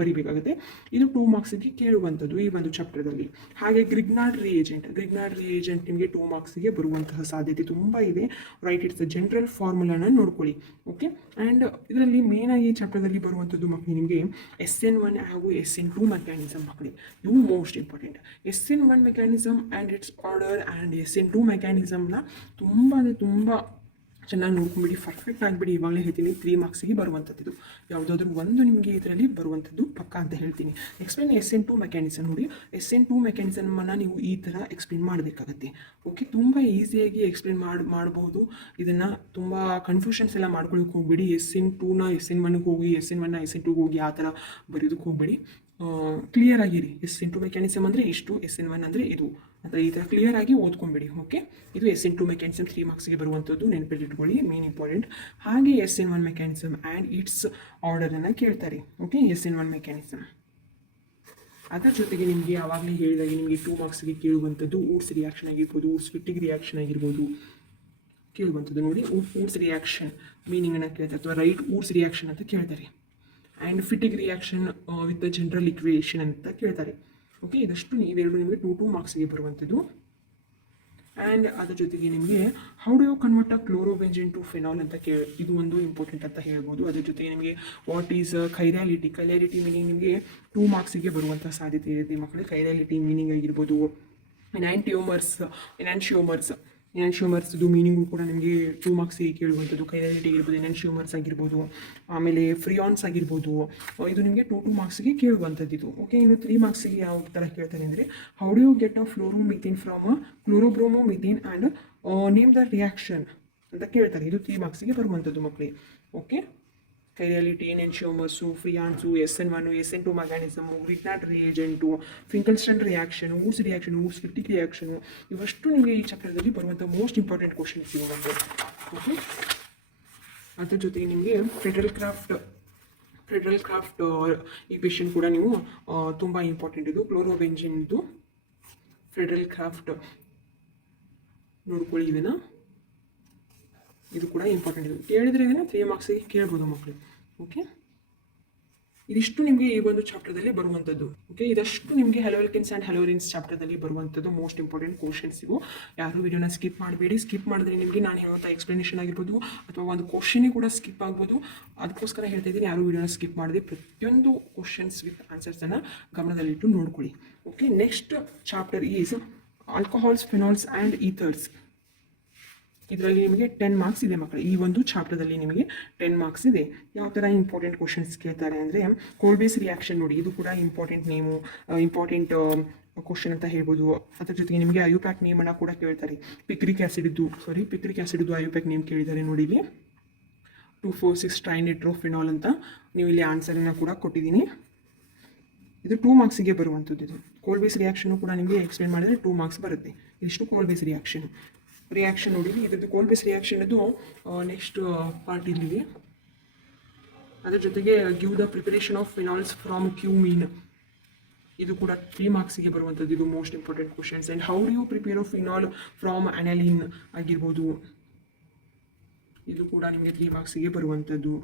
ಬರೀಬೇಕಾಗುತ್ತೆ. ಇದು 2 ಮಾರ್ಕ್ಸಿಗೆ ಕೇಳುವಂಥದ್ದು ಈ ಒಂದು ಚಾಪ್ಟರ್ದಲ್ಲಿ. ಹಾಗೆ ಗ್ರಿಗ್ನಾರ್ಡ್ ರಿಯೇಜೆಂಟ್ ನಿಮಗೆ 2 ಮಾರ್ಕ್ಸಿಗೆ ಬರುವಂತಹ ಸಾಧ್ಯತೆ ತುಂಬ ಇದೆ. ರೈಟ್, ಇಟ್ಸ್ ಜನರಲ್ ಫಾರ್ಮುಲಾನ ನೋಡ್ಕೊಳ್ಳಿ. ಓಕೆ, ಆ್ಯಂಡ್ ಇದರಲ್ಲಿ ಮೇನಾಗಿ ಈ ಚಾಪ್ಟರ್ದಲ್ಲಿ ಬರುವಂಥದ್ದು ಮಕ್ಕಳಿಗೆ ನಿಮಗೆ SN1 ಹಾಗೂ SN2 ಮೆಕ್ಯಾನಿಸಮ್ ಮಕ್ಕಳಿಗೆ, ಇವು most important. SN1 mechanism and it's order and SN2 ಮೆಕ್ಯಾನಿಸಮ್ನ ತುಂಬ ಚೆನ್ನಾಗಿ ನೋಡ್ಕೊಂಬಿಡಿ, ಪರ್ಫೆಕ್ಟ್ ಆಗಿಬಿಡಿ. ಇವಾಗಲೇ ಹೇಳ್ತೀನಿ 3 ಮಾರ್ಕ್ಸಿಗೆ ಬರುವಂಥದ್ದು ಯಾವುದಾದ್ರೂ ಒಂದು ನಿಮಗೆ ಇದರಲ್ಲಿ ಬರುವಂಥದ್ದು ಪಕ್ಕ ಅಂತ ಹೇಳ್ತೀನಿ. Explain SN2 mechanism. ನೋಡಿ, SN2 ಮೆಕ್ಯಾನಿಸಮನ್ನು ನೀವು ಈ ಥರ ಎಕ್ಸ್ಪ್ಲೇನ್ ಮಾಡಬೇಕಾಗತ್ತೆ. ಓಕೆ, ತುಂಬ ಈಸಿಯಾಗಿ ಎಕ್ಸ್ಪ್ಲೇನ್ ಮಾಡ್ಬೋದು. ಇದನ್ನು ತುಂಬ ಕನ್ಫ್ಯೂಷನ್ಸ್ ಎಲ್ಲ ಮಾಡ್ಕೊಳ್ಳೋಕೆ ಹೋಗ್ಬೇಡಿ. SN2ನ SN1ಗೆ ಹೋಗಿ, SN1ನ SN2ಗೆ ಹೋಗಿ ಆ ಥರ ಬರೆಯೋದಕ್ಕೆ ಹೋಗ್ಬೇಡಿ. ಕ್ಲಿಯರ್ ಆಗಿರಿ. SN2 ಮೆಕ್ಯಾನಿಸಮ್ ಅಂದರೆ ಇಷ್ಟು, SN1 ಅಂದರೆ ಇದು ಅಂತ ಈ ಥರ ಕ್ಲಿಯರ್ ಆಗಿ ಓದ್ಕೊಂಬಿಡಿ. ಓಕೆ, ಇದು SN2 ಮೆಕ್ಯಾನಿಸಮ್ 3 ಮಾರ್ಕ್ಸ್ಗೆ ಬರುವಂಥದ್ದು, ನೆನಪಿಟ್ಕೊಳ್ಳಿ, ಮೇನ್ ಇಂಪಾರ್ಟೆಂಟ್. ಹಾಗೆ SN1 ಮೆಕ್ಯಾನಿಸಮ್ ಆ್ಯಂಡ್ ಇಟ್ಸ್ ಆರ್ಡರನ್ನು ಕೇಳ್ತಾರೆ. Okay, SN1 mechanism. ಅದರ ಜೊತೆಗೆ ನಿಮಗೆ ಆವಾಗಲೇ ಹೇಳಿದಾಗೆ ನಿಮಗೆ 2 ಮಾರ್ಕ್ಸ್ಗೆ ಕೇಳುವಂಥದ್ದು ಊಟ್ಸ್ ರಿಯಾಕ್ಷನ್ ಆಗಿರ್ಬೋದು, ಊಟ್ಸ್ ಫಿಟ್ಟಿಂಗ್ ರಿಯಾಕ್ಷನ್ ಆಗಿರ್ಬೋದು ಕೇಳುವಂಥದ್ದು. ನೋಡಿ, ಊಟ್ಸ್ ರಿಯಾಕ್ಷನ್ ಮೀನಿಂಗನ್ನು ಕೇಳ್ತಾರೆ, ಅಥವಾ ರೈಟ್ ಊಟ್ಸ್ ರಿಯಾಕ್ಷನ್ ಅಂತ ಕೇಳ್ತಾರೆ. And fitting reaction with the general equation ಅಂತ ಕೇಳ್ತಾರೆ. ಓಕೆ, ಇದಷ್ಟು ಇವೆರಡು ನಿಮಗೆ 2 ಮಾರ್ಕ್ಸ್ಗೆ ಬರುವಂಥದ್ದು. ಆ್ಯಂಡ್ ಅದರ ಜೊತೆಗೆ ನಿಮಗೆ how do you convert a chlorobenzene to phenol ಅಂತ ಇದು ಒಂದು ಇಂಪಾರ್ಟೆಂಟ್ ಅಂತ ಹೇಳ್ಬೋದು. ಅದ್ರ ಜೊತೆಗೆ ನಿಮಗೆ ವಾಟ್ ಈಸ್ ಕೈರಾಲಿಟಿ ಮೀನಿಂಗ್ ನಿಮಗೆ 2 ಮಾರ್ಕ್ಸಿಗೆ ಬರುವಂಥ ಸಾಧ್ಯತೆ ಇದೆ ಮಕ್ಕಳಿಗೆ. ಕೈರಾಲಿಟಿ ಮೀನಿಂಗ್ ಆಗಿರ್ಬೋದು, ಎನಾನ್ಶಿಯೋಮರ್ಸ್ದು ಮೀನಿಂಗು ಕೂಡ ನಿಮಗೆ 2 ಮಾರ್ಕ್ಸಿಗೆ ಕೇಳುವಂಥದ್ದು. ಕೈರಾಲಿಟಿ ಆಗಿರ್ಬೋದು, ಎನಾನ್ಶಿಯೋಮರ್ಸ್ ಆಗಿರ್ಬೋದು, ಆಮೇಲೆ ಫ್ರಿಯಾನ್ಸ್ ಆಗಿರ್ಬೋದು, ಇದು ನಿಮಗೆ 2 ಮಾರ್ಕ್ಸಿಗೆ ಕೇಳುವಂಥದ್ದು ಇದು. ಓಕೆ, ಇನ್ನು 3 ಮಾರ್ಕ್ಸಿಗೆ ಯಾವ ಥರ ಕೇಳ್ತಾರೆ ಅಂದರೆ how do you get a fluoromethane from a chlorobromomethane and name the reaction ಅಂತ ಕೇಳ್ತಾರೆ. ಇದು 3 ಮಾರ್ಕ್ಸಿಗೆ ಬರುವಂಥದ್ದು ಮಕ್ಕಳಿಗೆ. Okay, chirality, enantiomers, freons, SN1, SN2 mechanism, Grignard reagent, Finkelstein reaction, Wurtz Fittig reaction, ಇವಷ್ಟು ನಿಮಗೆ ಈ ಚಾಪ್ಟರ್ದಲ್ಲಿ ಬರುವಂಥ ಮೋಸ್ಟ್ ಇಂಪಾರ್ಟೆಂಟ್ ಕ್ವಶನ್ಸ್ ಇವು ನಮಗೆ. ಓಕೆ, ಅದ್ರ ಜೊತೆಗೆ ನಿಮಗೆ ಫೆಡರಲ್ ಕ್ರಾಫ್ಟ್ ಈಕ್ವೇಷನ್ ಕೂಡ ನೀವು ತುಂಬ ಇಂಪಾರ್ಟೆಂಟ್. ಇದು ಕ್ಲೋರೋಬೆಂಜಿನ್ದು ಫೆಡರಲ್ ಕ್ರಾಫ್ಟ್ ನೋಡ್ಕೊಳ್ಳಿ, ಇದನ್ನು, ಇದು ಕೂಡ ಇಂಪಾರ್ಟೆಂಟ್. ಇದು ಕೇಳಿದರೆ ಇದನ್ನು 3 ಮಾರ್ಕ್ಸಿಗೆ ಕೇಳ್ಬೋದು ಮಕ್ಕಳು. ಓಕೆ, ಇದಿಷ್ಟು ನಿಮಗೆ ಈ ಒಂದು ಚಾಪ್ಟರ್ದಲ್ಲಿ ಬರುವಂಥದ್ದು. ಓಕೆ, ಇದಷ್ಟು ನಿಮಗೆ ಹಲೋಲ್ಕೆನ್ಸ್ ಆ್ಯಂಡ್ ಹಲೋರಿನ್ಸ್ ಚಾಪ್ಟರ್ದಲ್ಲಿ ಬರುವಂಥದ್ದು ಮೋಸ್ಟ್ ಇಂಪಾರ್ಟೆಂಟ್ ಕ್ವಶನ್ಸ್ ಇವು. ಯಾರು ವಿಡಿಯೋನ ಸ್ಕಿಪ್ ಮಾಡಬೇಡಿ. ಸ್ಕಿಪ್ ಮಾಡಿದ್ರೆ ನಿಮಗೆ ನಾನು ಹೇಳುವಂಥ ಎಕ್ಸ್ಪ್ಲನೇಷನ್ ಆಗಿರ್ಬೋದು ಅಥವಾ ಒಂದು ಕ್ವಶನೇ ಕೂಡ ಸ್ಕಿಪ್ ಆಗ್ಬೋದು. ಅದಕ್ಕೋಸ್ಕರ ಹೇಳ್ತಾ ಇದ್ದೀನಿ, ಯಾರು ವಿಡಿಯೋನ ಸ್ಕಿಪ್ ಮಾಡಿದೆ ಪ್ರತಿಯೊಂದು ಕ್ವಶನ್ಸ್ ವಿತ್ ಆನ್ಸರ್ಸನ್ನು ಗಮನದಲ್ಲಿಟ್ಟು ನೋಡ್ಕೊಳ್ಳಿ. Okay, next chapter is alcohols, phenols and ethers. ಇದರಲ್ಲಿ ನಿಮಗೆ 10 ಮಾರ್ಕ್ಸ್ ಇದೆ ಮಕ್ಕಳು. ಈ ಒಂದು ಚಾಪ್ಟರ್ದಲ್ಲಿ ನಿಮಗೆ 10 ಮಾರ್ಕ್ಸ್ ಇದೆ. ಯಾವ ಥರ ಇಂಪಾರ್ಟೆಂಟ್ ಕ್ವಶನ್ಸ್ ಕೇಳ್ತಾರೆ ಅಂದರೆ ಕೋಲ್ಬೇಸ್ ರಿಯಾಕ್ಷನ್. ನೋಡಿ, ಇದು ಕೂಡ ಇಂಪಾರ್ಟೆಂಟ್ ಕ್ವಶನ್ ಅಂತ ಹೇಳ್ಬೋದು. ಅದ್ರ ಜೊತೆಗೆ ನಿಮಗೆ ಅಯೋಪ್ಯಾಕ್ ನೇಮನ್ನು ಕೂಡ ಕೇಳ್ತಾರೆ. ಪಿಕ್ರಿಕ್ ಆ್ಯಸಿಡ್ದು ಅಯೋಪ್ಯಾಕ್ ನೇಮ್ ಕೇಳಿದ್ದಾರೆ. ನೋಡಿ, ಇಲ್ಲಿ 2,4,6 ಟ್ರೈನಿಟ್ರೋಫಿನಾಲ್ ಅಂತ ನೀವು ಇಲ್ಲಿ ಆನ್ಸರನ್ನು ಕೂಡ ಕೊಟ್ಟಿದ್ದೀನಿ. ಇದು 2 ಮಾರ್ಕ್ಸಿಗೆ ಬರುವಂಥದ್ದು. ಇದು ಕೋಲ್ಬೇಸ್ ರಿಯಾಕ್ಷನ್ನು ಕೂಡ ನಿಮಗೆ ಎಕ್ಸ್ಪ್ಲೇನ್ ಮಾಡಿದರೆ 2 ಮಾರ್ಕ್ಸ್ ಬರುತ್ತೆ. ಇಷ್ಟು ಕೋಲ್ಬೇಸ್ ರಿಯಾಕ್ಷನ್ ನೋಡಿ. ಇದ್ರದ್ದು ಕೋಲ್ಬೇಸ್ ರಿಯಾಕ್ಷನ್ ಅದು ನೆಕ್ಸ್ಟ್ ಪಾರ್ಟ್ ಇಲ್ಲಿದೆ. ಅದರ ಜೊತೆಗೆ give the preparation of phenols from cumene, ಇದು ಕೂಡ 3 ಮಾರ್ಕ್ಸಿಗೆ ಬರುವಂಥದ್ದು. ಇದು most important questions. And how do you prepare of phenol from aniline ಆಗಿರ್ಬೋದು, ಇದು ಕೂಡ ನಿಮಗೆ 3 ಮಾರ್ಕ್ಸಿಗೆ ಬರುವಂಥದ್ದು.